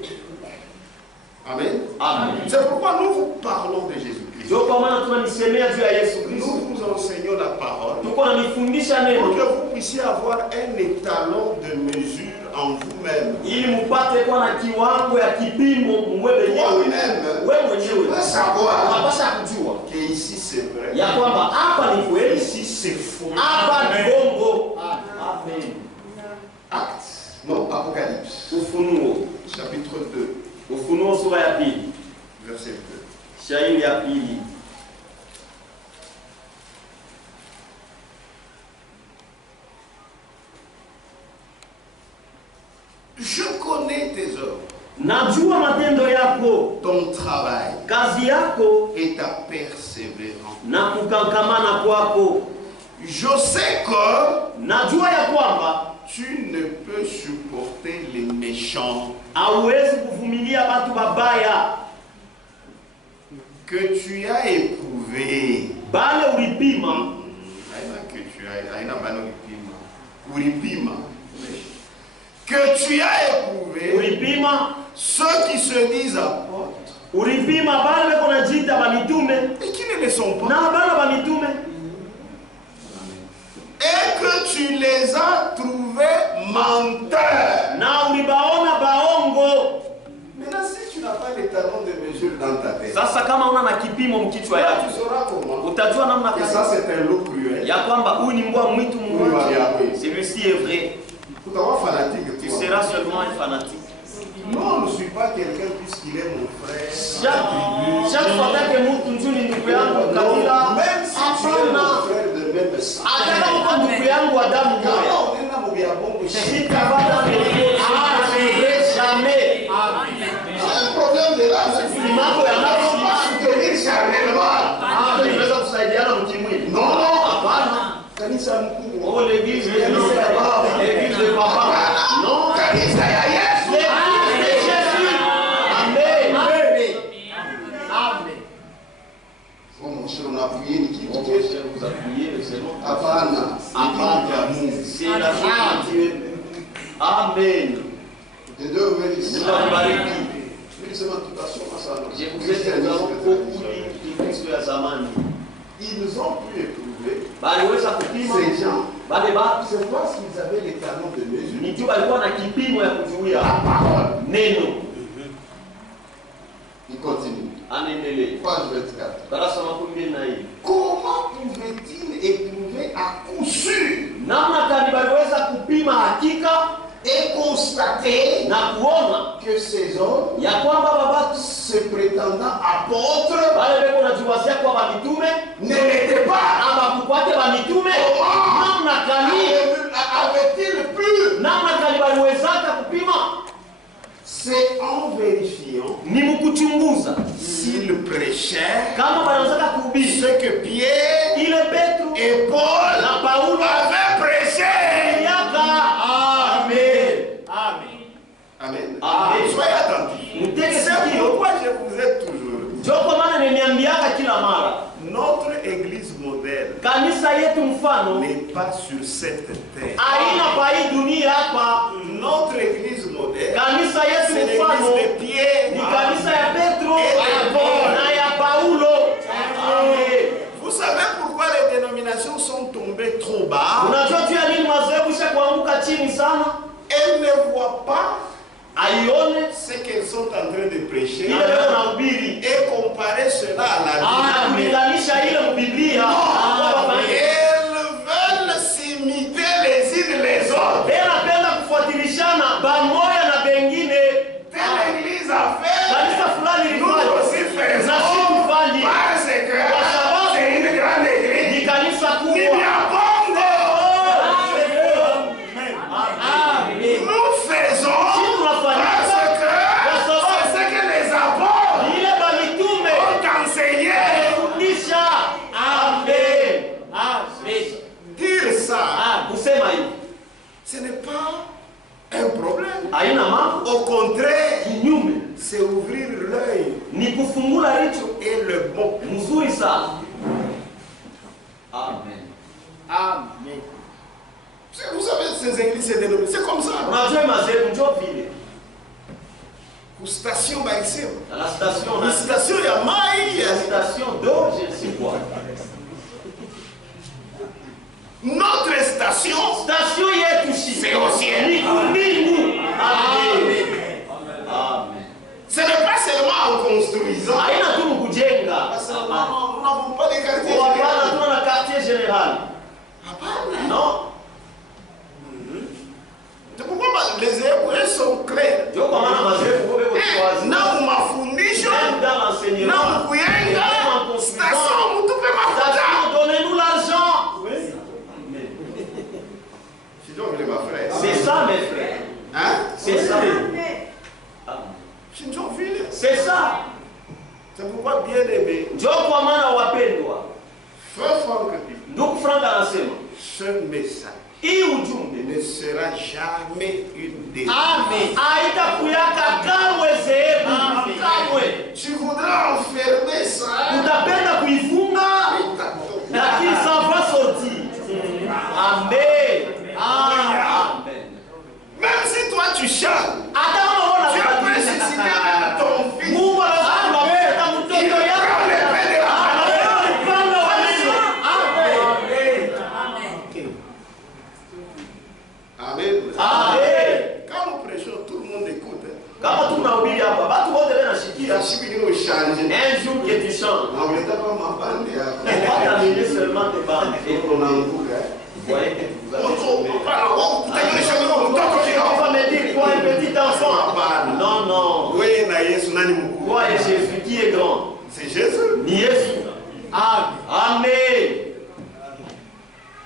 Amen. Amen. C'est pourquoi nous vous parlons de Jésus-Christ. Ndio kwa maana tunanisemea juu ya Yesu Kristo. Nous vous enseignons la parole Tuko nanifundisha pour neno que vous puissiez avoir un étalon de mesure en vous-même. ili mupate kuwa na kiwango ya kipimo mwe wenyewe. Toi-même, Wewe tu mwenyewe dois savoir unapaswa kujua que ici c'est vrai, ya kwamba hapa ni kweli, ici c'est faux. hapa ni bongo. Amen. Actes, non, Apocalypse, Ufunuo, chapitre 2, Ufunuo sura ya pili, verset 2. shairi ya pili. Je connais tes œuvres, Najua matendo yako, ton travail kazi yako et ta persévérance. na kukangamana kwako. Je sais que Najua ya kwamba tu ne peux supporter les méchants, hauwezi kuvumilia watu babaya, que tu as éprouvé. bale ulipima Que tu as éprouvé ulipima ceux qui se disent apôtres ulipima bale beko najiita bamitume et qui ne le sont pas. na bale bamitume, Et que tu les as trouvés menteurs. na ulibaona baongo. Maintenant, si tu n'as pas les talons de mesure dans ta tête, Sasa kama una na kipimo mkichwa yako, tu sauras comment. utajua namna Et ça, gani c'est un loup cruel. ya kwamba huyu ni mbwa mwitu mmoja. Celui-ci est vrai. Pour t'avoir fanatique, Tu toi. seras seulement un fanatique. Non, je ne suis pas quelqu'un puisqu'il est mon frère. Chaque fois que mtu njuni ndugu yangu kabila, Même si tu es mon frère de même sang. hata kama uko ndugu yangu wa damu moja, Kama unaenda mubiabongo shida. sitabana mbele jamais. C'est un problème de là. Ni mambo ya nafsi. pas soutenir charnellement. Tunaweza kusaidiana mkimwili. Non, non. Hapana. Kanisa mkubwa. Oh, l'église de papa. L'église de papa. Non. Kanisa ya Yesu. L'église de Jésus. Amen. Amen. Oh mon cher, on a prié ni qui Mon cher, vous appuyez, c'est bon. Hapana. Amen. C'est la joie de Dieu. Amen. De Dieu bénisse. Mungu awabariki. Je Je vous ai dit, nous avons beaucoup de Kristo ya zamani. Ils ont pu éprouver Baliweza kupima ces gens. bale batu C'est parce qu'ils avaient les talons de mesure. ni juu balikuwa na kipimo ya kuzuia La parole. neno. Il continue. Anaendelea. Page 24. Darasa makumi mbili na hii. Comment pouvait-il éprouver à coup sûr Namna gani baliweza kupima hakika et constater na kuona que ces hommes, ya kwamba babatu se prétendant apôtres, bale beko najiwazia kwa bamitume ne l'étaient pas? abakukwate bamitume? Namna gani Avait-il pu? namna gani baliwezaka kupima? C'est en vérifiant Ni mkuchunguza s'ils prêchaient kama banawezaka kuhubiri ce que Pierre ile Petro et Paul na Paulo avaient prêché. yaka. Amen. Amen. Amen. Amen. Soyez attentifs. Mtege C'est sikio. pourquoi je vous ai toujours dit. Ndio kwa maana nimeniambiaka kila mara Notre église modèle kanisa yetu mfano n'est pas sur cette terre. aina pa hii dunia hapa. Notre église modèle, Kanisa c'est yetu mfano l'église de Pierre ni voit pas aione ce qu'elles sont en train de prêcher ile leo nahubiri et comparer cela à la Bible. na kulinganisha ile mbiblia. Elles veulent s'imiter les unes les autres. Napenda kufuatilishana pamoja na bengine. Telle église a fait, Kanisa fulani nous lifanya aussi faisons, na sisi tufanye, parce que kwa sababu c'est une grande église. ni kanisa Ni kubwa. bien Bongo. Nous faisons parce que c'est ce que les apôtres Ile ba mitume ont enseigné. fundisha. Amen. Dire ça, Kusema hivi ce n'est pas un problème. haina mambo, Au contraire, kinyume c'est ouvrir l'œil ni kufungula hicho et le bon. mzuri sana. Amen. Vous savez, ces églises, c'est comme ça. Unajua mazetu ndio vile. Pour station Baïsem. À la station La station ya Mai, la station d'eau, je ne sais quoi. notre station, Station yetu shi. c'est au ciel. Ni kumbingu. Amen. Amen. Ce n'est pas seulement en construisant. Haina tu kujenga. Parce que nous n'avons pas de quartier Hapana, général. tuna na quartier général. Hapana. Non. C'est pourquoi les hébreux sont clairs. Ndio kwa maana mazetu kwa kwa Na mafundisho, même dans l'enseignement. na kuyenga, station mtupe mafuta. Station, donnez-nous l'argent. C'est donc les ma frère. C'est ça mes frères. Hein? C'est ça. C'est une ville. C'est ça. C'est pourquoi bien aimé. Ndio kwa maana wapendwa. Frère Franck, Ndugu Frank anasema ce message hii ujumbe ne sera jamais une décision. Amen. Haitakuyaka kamwe sehemu. Kamwe. Tu voudras enfermer ça. Utapenda kuifunga lakini ça va sortir. Amen. Amen. Même si toi tu chantes, Hata kama unaona tu peux susciter même ton fils. Mungu anasema kuleta Il mtoto prend yako. les paix de la Amen. Amen. Quand nous prêchons, tout le monde écoute. Kama tunahubiri hapa, watu wote wanashikia. La chibini nous change. Un jour que tu chantes, On ne t'a pas ma bande. on va t'amener seulement tes bandes. Et On a un coup. vous voyez que vous avez On va me dire, toi un petit enfant. Non, non. Oui, na Yesu nani mkuu? Toi et Jésus qui est grand. C'est Jésus. Ni Yesu. Amen.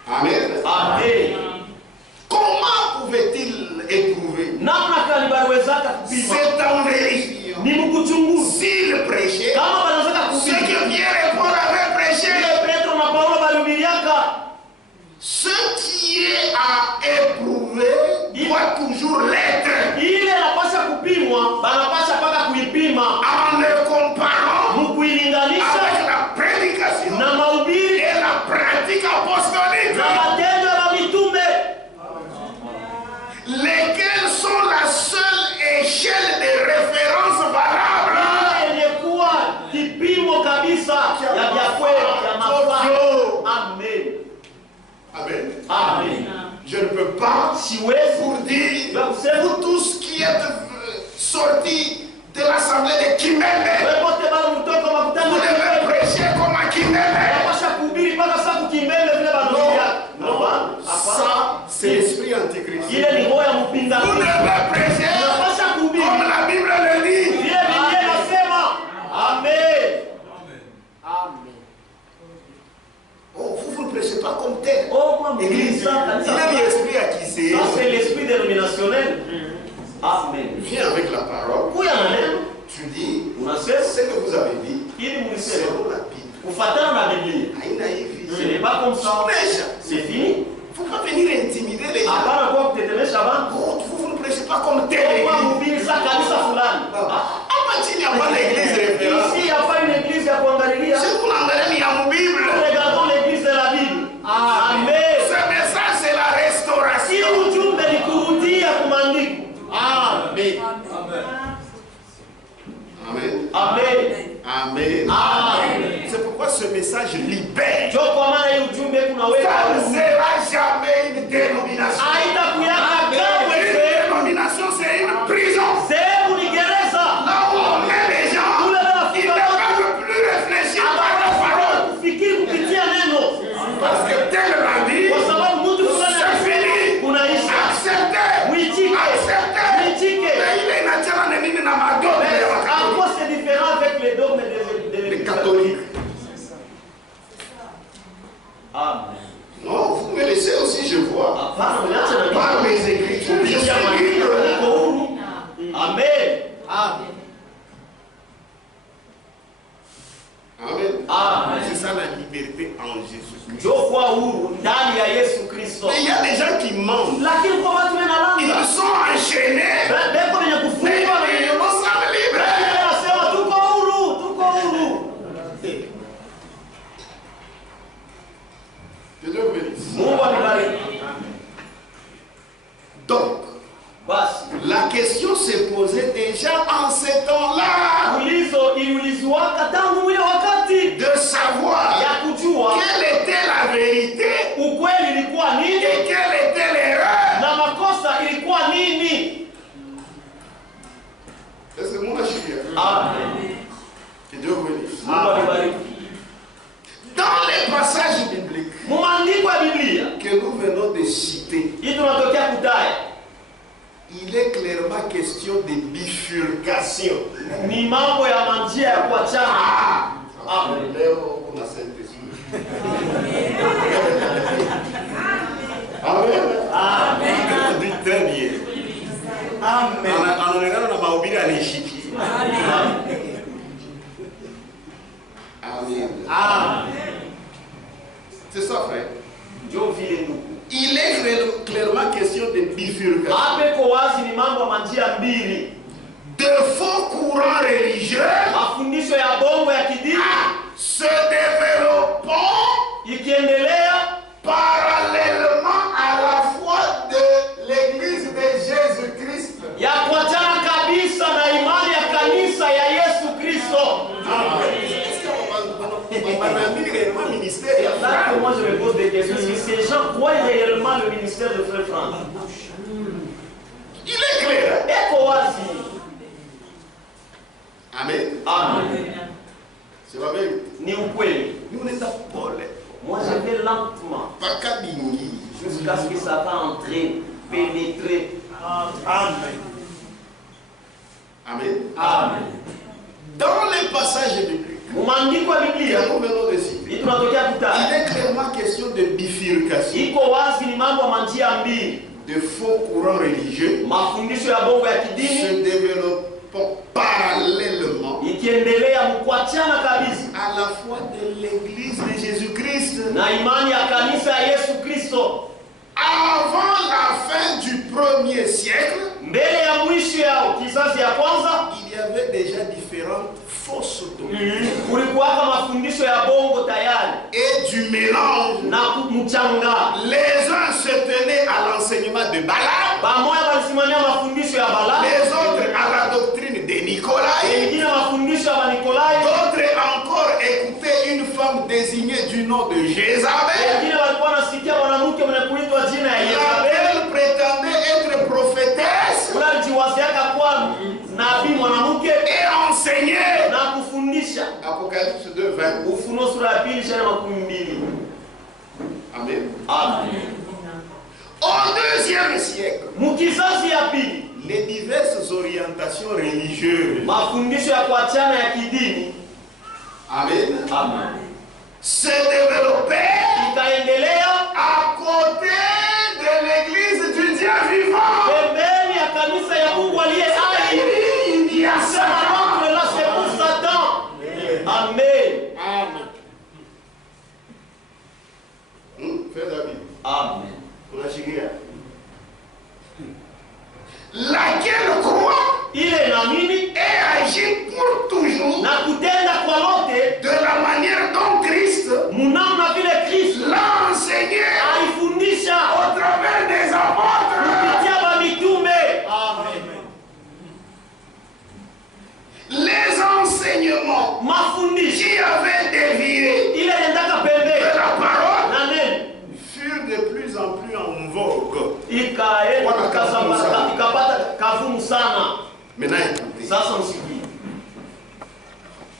Amen. Amen. Comment pouvait-il éprouver? Namna gani baliwezaka kupima? C'est en vérifiant. Ni mkuchunguzi. S'il prêchait, Kama banawezaka ce kupima. que Pierre et Paul avaient prêché, Petro na Paulo balihubiriaka. ce qui est à éprouver doit toujours l'être. Ile inapasha kupimwa, banapasha paka kuipima. En le comparant Mkuilinganisha avec la prédication na mahubiri et la pratique apostolique, na matendo ya mitume. lesquels sont la seule échelle de référence valable. Ilikuwa kipimo kabisa ya vya kweli ya mafaa. Amen. Amen. Amen. Je ne peux pas Siwezi vous dire, vous tous qui êtes sortis de l'assemblée de Kimene, wepote bado mtoko makutano vous devez prêcher comme à Kimene. napasha kuhubiri mpaka saa kukimbele vile banduia. Ça, c'est l'esprit antichrist. Ile ni roho ya Vous mpinga. devez prêcher Napasha kuhubiri comme la Bible le dit. vile Biblia inasema. Amen. Oh, vous ne prêchez pas comme tel. Oh, kwa Église, mgrisa il kanisa. est l'esprit acquis. Ça c'est l'esprit dénominationnel. Amen. Viens avec la parole. Kuya na neno Tu dis, unasema ce que vous avez dit, ili mulisema selon la Bible. kufuatana na Biblia. Haina hivi. Ce n'est pas comme ça. Déjà, C'est fini. il ne faut pas venir intimider les gens. Hapana kwa kutetemesha bantu. Oh, vous ne prêchez pas comme tel. Kwa mhubiri sa kanisa fulani. Hapa chini hapa na église référence. Ici hapa une église ya kuangalilia. Si tunaangalia ni ya Bible. Regardons l'église de la Bible. Amen. Ce message c'est la Si restauration. ujumbe ni kurudia kumandiko. Amen. Amen. Amen. Amen. Amen. C'est pourquoi ce message libère. Ndio kwa maana hii ujumbe kunaweka Ça ne huru. sera jamais une dénomination. Haitakuwa kamwe Une sehemu. dénomination question se posait déjà en ce temps-là. De savoir quelle était la vérité et quelle était l'erreur. Est-ce que moi je suis bien? Amen. Que Dieu vous bénisse. Amen. Dans les passages bibliques que nous venons de citer, il est clairement question de bifurcation. Amen. Amen. Amen. Très bien. Amen. Amen. C'est ça, frère. Il est clairement question de bifurcation. De faux courants religieux se développant parallèlement à la foi de l'église de Jésus-Christ. Là que moi je me pose des questions, si ces gens croient réellement le ministère de Frère Franck, il est clair. Amen. Amen. C'est la vérité. Nous n'étions pas là. Moi je vais lentement jusqu'à ce que Satan entre, pénétrer. Amen. Amen. Amen. Dans les passages bibliques, nous venons de citer, il est clairement question de bifurcation, de faux courants religieux se développant parallèlement à la foi de l'église de Jésus-Christ. Avant la fin du 1er siècle, il y avait déjà différentes fausses doctrines et du mélange. Les uns se tenaient à l'enseignement de Balaam, les autres à la doctrine de Nicolas, d'autres encore écoutaient une femme désignée du nom de Jézabel, laquelle prétendait être prophétesse et enseignait. Apocalypse 2, 20. Amen. Amen. Au 2e siècle, les diverses orientations religieuses, Amen, se développaient à côté de l'église du Dieu vivant. Il y a ça. Amen. Fais la Bible. Amen. Laquelle croit et agit pour toujours de la manière dont Christ l'a enseigné au travers des apôtres. Les enseignements qui avaient dévié de la parole furent de plus en plus en vogue. Maintenant,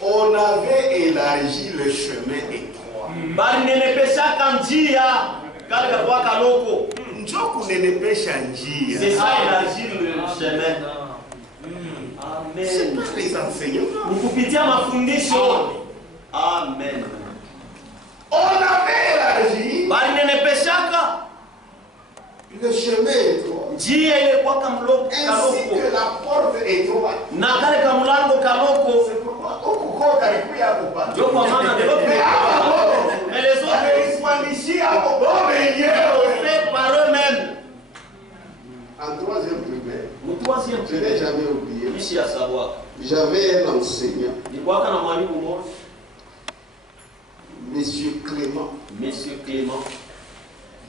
on avait élargi le chemin étroit. C'est ça, élargir le chemin. C'est Amen. pas les enseignements. Amen. On avait élargi le chemin étroit. Ainsi que la porte étroite. C'est pourquoi Mais les autres fait par eux-mêmes. En 3e primaire, Troisième je n'ai jamais oublié. ici à savoir. J'avais un enseignant, Monsieur Clément.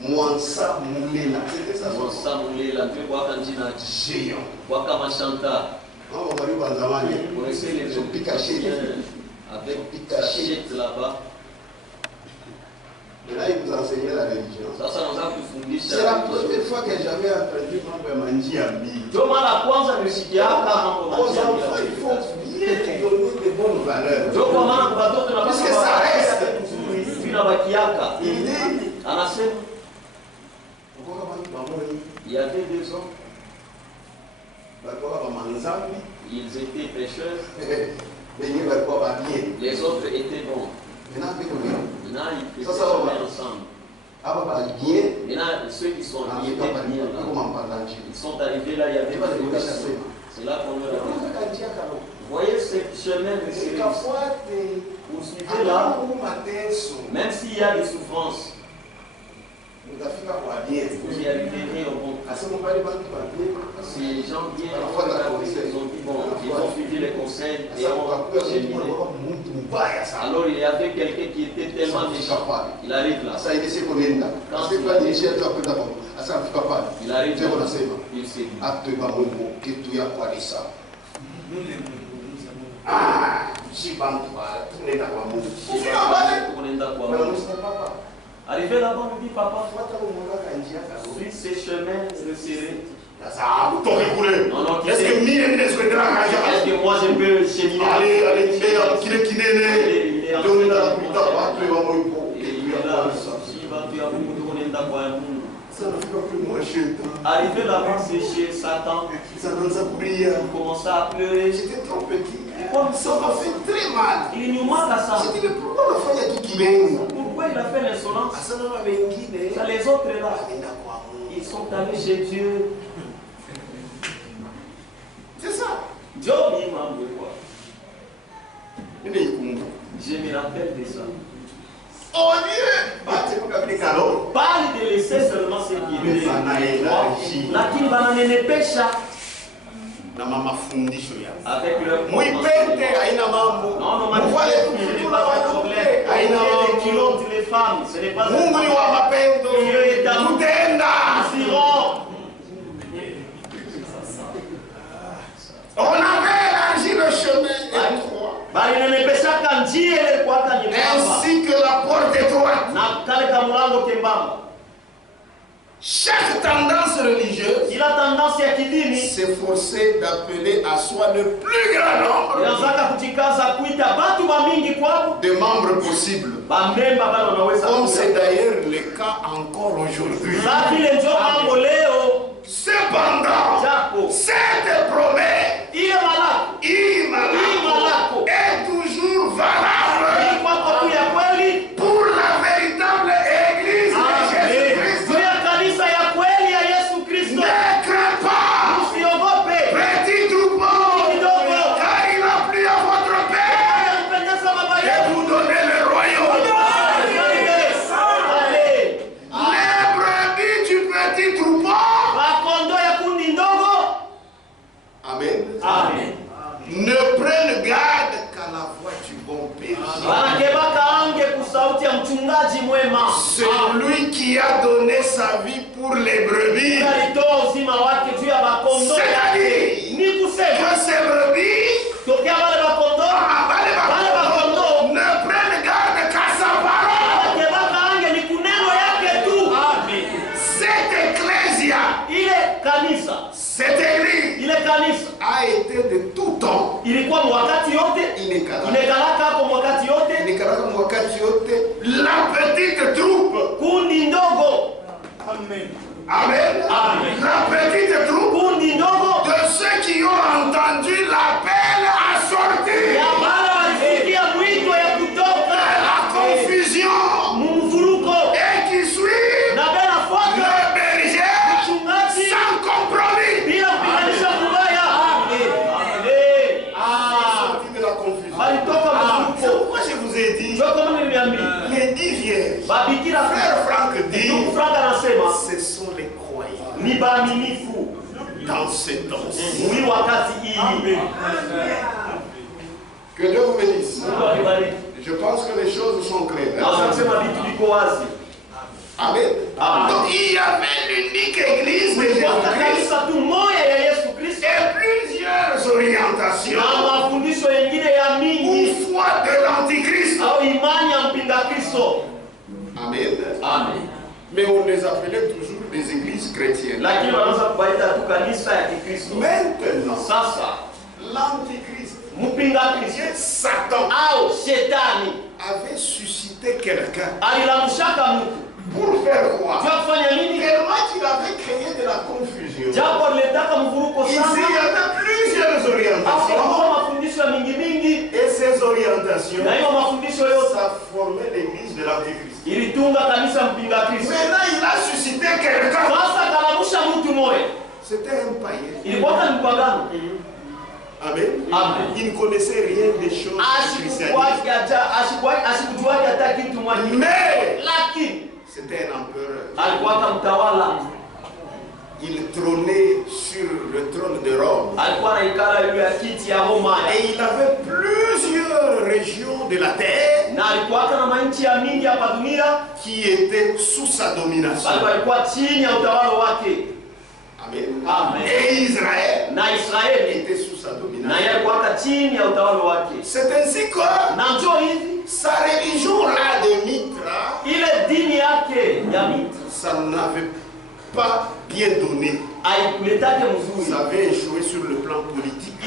Mwansa Moulela. C'était ça. Mwansa Moulela, tu vois quand il a géant. Waka Machanta. On va lui Banzamani. Vous connaissez les gens Pikaché. Avec Pikaché là-bas. Et là, il vous enseignait la religion. Ça nous a pu. C'est la première fois que j'avais entendu Mambo Manji Ami. Doma la kwanza nisikia Mambo Aux enfants, il faut bien donner de bonnes valeurs. Parce que ça reste. Il dit, il y avait 2 ans, ils étaient pécheurs, les autres étaient bons. Maintenant, ils faisaient ensemble. Maintenant, ceux qui sont arrivés là, ils sont arrivés là, il y avait pas de vocation. C'est là qu'on leur a dit. Vous voyez ce chemin de série. Vous suivez là, même s'il y a des souffrances, vous y arriverez au bon. Si les gens viennent, ils ont dit bon, ils ont suivi les conseils et ont cheminé. Alors il y avait quelqu'un qui était tellement méchant. Il arrive là. Quand il arrive là, il s'est dit. Arrivé là-bas, on me dit papa, suis ces chemins resserrés. Est-ce que moi je peux cheminer? Allez, arrivé là-bas, c'est chez Satan. Il commençait à pleurer. J'étais trop petit. Ça m'a fait très mal. Il nous manque à ça. J'ai dit, mais pourquoi l'enfant y a tout qui vient? Pourquoi il a fait l'insolence? Ça, les autres là, ils sont allés chez Dieu. C'est ça. Dieu il m'a envoyé quoi? Je me rappelle de ça. Oh Dieu! Parle de laisser seulement ce qui est. Lakini bananenepesha avec leur Mwipete haina mambo. Non, Mwale ce n'est pas un problème. Les kilos les femmes, ce n'est pas un problème. Mungu ni wa mapendo. Tutenda. On avait élargi le chemin étroit. Ainsi que la porte étroite. Chaque tendance religieuse s'efforçait d'appeler à soi le plus grand nombre de membres possibles. Comme c'est d'ailleurs le cas encore aujourd'hui. Cependant, cette promesse est toujours valable pour la véritable église de Jésus-Christ. Ne crains pas, petit troupeau, car il a plu à votre Père de vous donner le royaume. Les brebis du petit troupeau. Amen. Amen. Ne prennent garde qu'à la voix du bon berger. Celui qui a donné sa vie pour les brebis. C'est-à-dire que ces brebis ne prennent garde qu'à sa parole. Cette ecclésia, cette église a été de tout temps. La petite troupe. Amen. Amen. Amen. La petite troupe de ceux qui ont entendu l'appel à sortir. La confusion et qui suit le berger sans compromis. C'est pourquoi je vous ai dit les 10 vierges. Frère Franck dit ce sont les croyants dans ce temps-ci. Que Dieu vous bénisse. Je pense que les choses sont claires. Amen. Donc il y avait l'unique église de Jésus-Christ et plusieurs orientations ou foi de l'Antichrist. Amen. Amen. Mais on les appelait toujours des églises chrétiennes. Maintenant, l'Antichrist, Satan, avait suscité quelqu'un. Pour faire quoi? Tellement qu'il avait créé de la confusion. Il y avait plusieurs orientations. Et ces orientations, ça formait l'église de l'Antichrist. Maintenant, il a suscité quelqu'un. C'était un païen. Amen. Amen. Il ne connaissait rien des choses du christianisme. Mais c'était un empereur. Il trônait sur le trône de Rome. Et il avait plusieurs régions de la terre qui étaient sous sa domination. Amen. Amen. Et Israël était sous sa domination. C'est ainsi que sa religion là de Mitra, ça n'avait pas bien donné. Ça avait échoué sur le plan politique.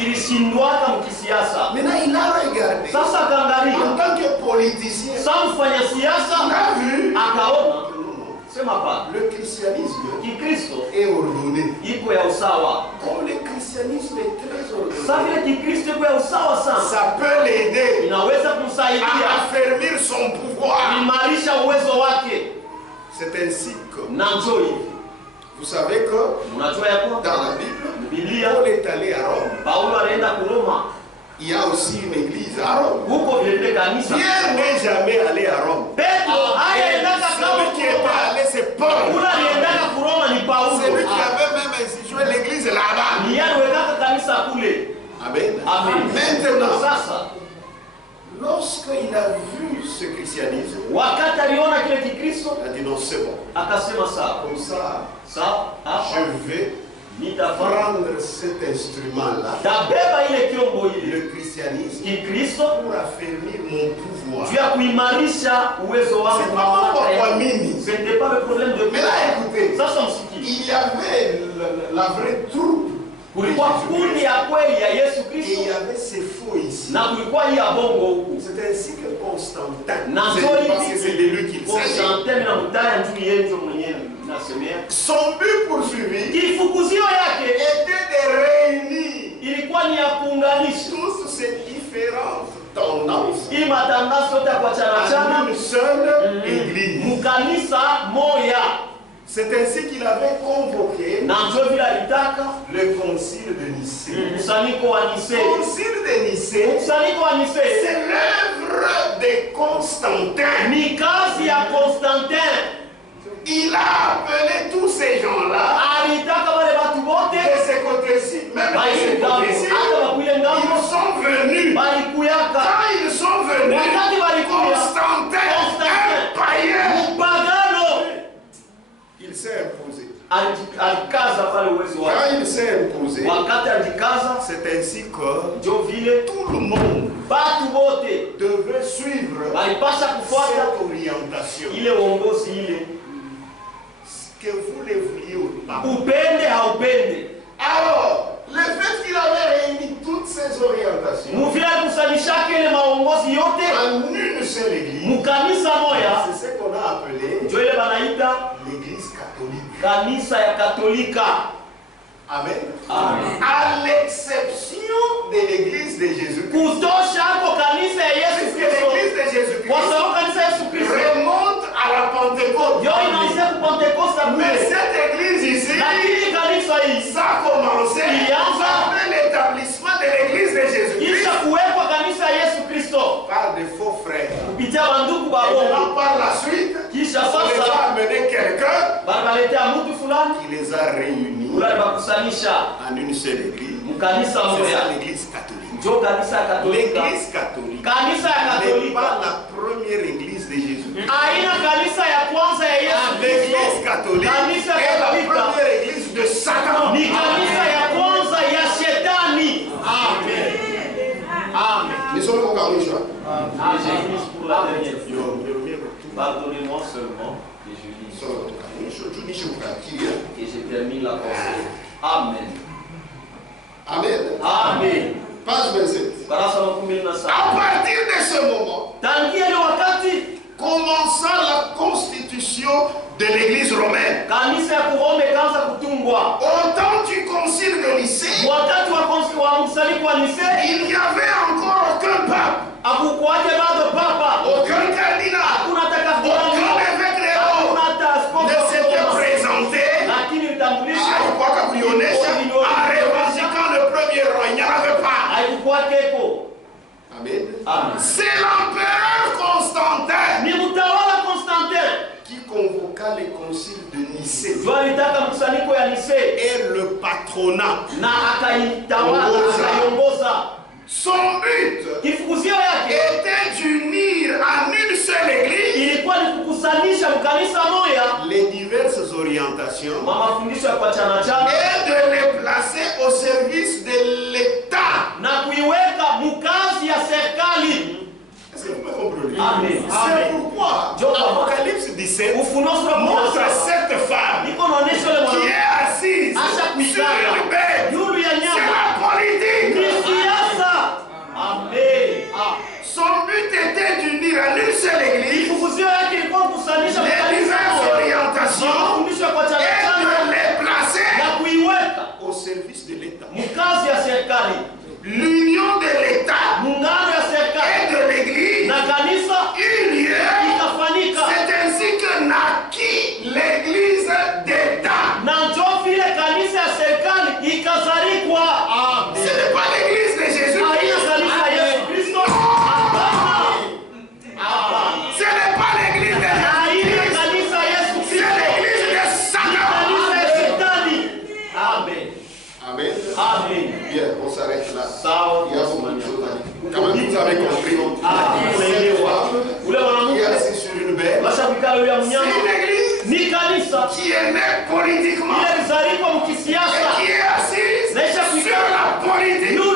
Maintenant, il a regardé. En tant que politicien, il a vu. Le christianisme est ordonné. Comme le christianisme est très ordonné, ça peut l'aider à affermir son pouvoir. C'est ainsi que vous savez que dans la Bible, Paul est allé à Rome. Il y a aussi une église à Rome. Pierre n'est jamais allé à Rome. Celui qui était allé, c'est Paul. C'est lui qui avait même institué l'église là-bas. Amen. Maintenant, lorsqu'il a vu ce christianisme, il a dit non, c'est bon. Comme ça, je vais prendre cet instrument-là, le christianisme, pour affermir mon pouvoir. C'est pas pourquoi Mimi. Pas le problème de Mais là, écoutez, il y avait la vraie troupe. Et il y avait ces faux ici. C'est ainsi que Constantin, parce que c'est de lui qu'il s'agit, son but poursuivi était de réunir tous ces différentes tendances en une seule église. C'est ainsi qu'il avait convoqué le concile de Nicée. Le concile de Nicée, c'est l'œuvre de Constantin. Il a appelé tous ces gens-là de ce côté-ci, même de ce côté-ci. Ils sont venus. Quand ils sont venus, Constantin, un païen, il s'est imposé. Quand il s'est imposé, c'est ainsi que tout le monde devait suivre cette orientation. Que vous les vouliez ou pas. Alors, le fait qu'il avait réuni toutes ces orientations en une seule église, c'est ce qu'on a appelé l'église catholique. Amen. Amen. À l'exception de l'église de Jésus-Christ. Parce que l'église de Jésus-Christ remonte à la Pentecôte. Mais cette église ici, ça a commencé après l'établissement de l'église de Jésus-Christ par des faux frères. Et maintenant, par la suite, on les a amené quelqu'un qui les a réunis en une seule église. C'est ça l'église catholique. L'église catholique n'est pas la première église de Jésus-Christ. Aina kanisa ya kwanza ya Yesu Kristo. L'église catholique Kanisa est la Katolika première église de Satan. ni kanisa ya kwanza ya Shetani. Amen. Amen. Nous sommes au Caroucha. Et je lis pour la dernière fois. Pardonnez-moi seulement que je lis. Et je termine la pensée. Amen. Amen. Amen. Page 27. Kurasa wa 17. À partir de ce moment, Tangia ile wakati commença la constitution de l'église romaine. kanisa ya Kurome kaanza kutungwa. Au temps du concile de Nicée, Wakati wa mkusanyiko wa Nicea il n'y avait encore aucun pape, hakukuwaje bado papa, aucun cardinal, hakuna hata aucun kardinali, évêque hakuna réel hata askofu ne s'était mkuu. présenté Lakini vitambulisho en revendiquant le premier roi. Il n'y en avait pas. haikukuwa keko. Amen. Amen. C'est l'empereur Constantin Ni mtawala Konstantin qui convoqua les conciles de Nicée ndio alitaka mkusanyiko ya Nicea et le patronat. na akaitawala, akaiongoza. Son but Kifukuzio yake était d'unir en une seule église ilikuwa ni kukusanisha mkanisa moya les diverses orientations ma mafundisho ya kuachana chana et de les placer au service de l'État. na kuiweka mkazi ya serikali. Est-ce que vous me comprenez? Amen. C'est pourquoi Apocalypse 17 Ufunuo sura montre 17 cette femme iko naonesha yule qui mwanamke est assise Acha sur kuikala une bête. yulu ya C'est nyama la politique. ni siasa. Amen. Son but était d'unir en une seule église Kifukuzio yake ilikuwa kusanisha les mkanisa diverses moya ma orientations mafundisho ya kuachana et chana de les placer na kuiweka au service de l'État. mkazi ya serikali, L'union de l'État muungano ya serikali et de l'Église na kanisa unie. ikafanyika, C'est ainsi que naquit l'Église d'État. na ndio vile kanisa ya serikali ikazalikwa. Ce n'est pas l'Église de Haina Jésus-Christ. kanisa ya Yesu Kristo. Hapana. Ce n'est pas l'Église de Haina Jésus-Christ. kanisa ya Yesu C'est Kristo. l'Église de Satan. Kanisa ya Shetani. Amen. Amen. Amen. Bien, on s'arrête là. Sawa. Il y a beaucoup de choses à dire. Quand même, vous avez compris. Unaelewa. Ule Qui est mwanamke assis sur une bête. basha kukala yule C'est mnyama une église ni kanisa qui est née politiquement ile lizalikwa et mkisiasa qui est assise Laisse sur appliquer. la politique. yule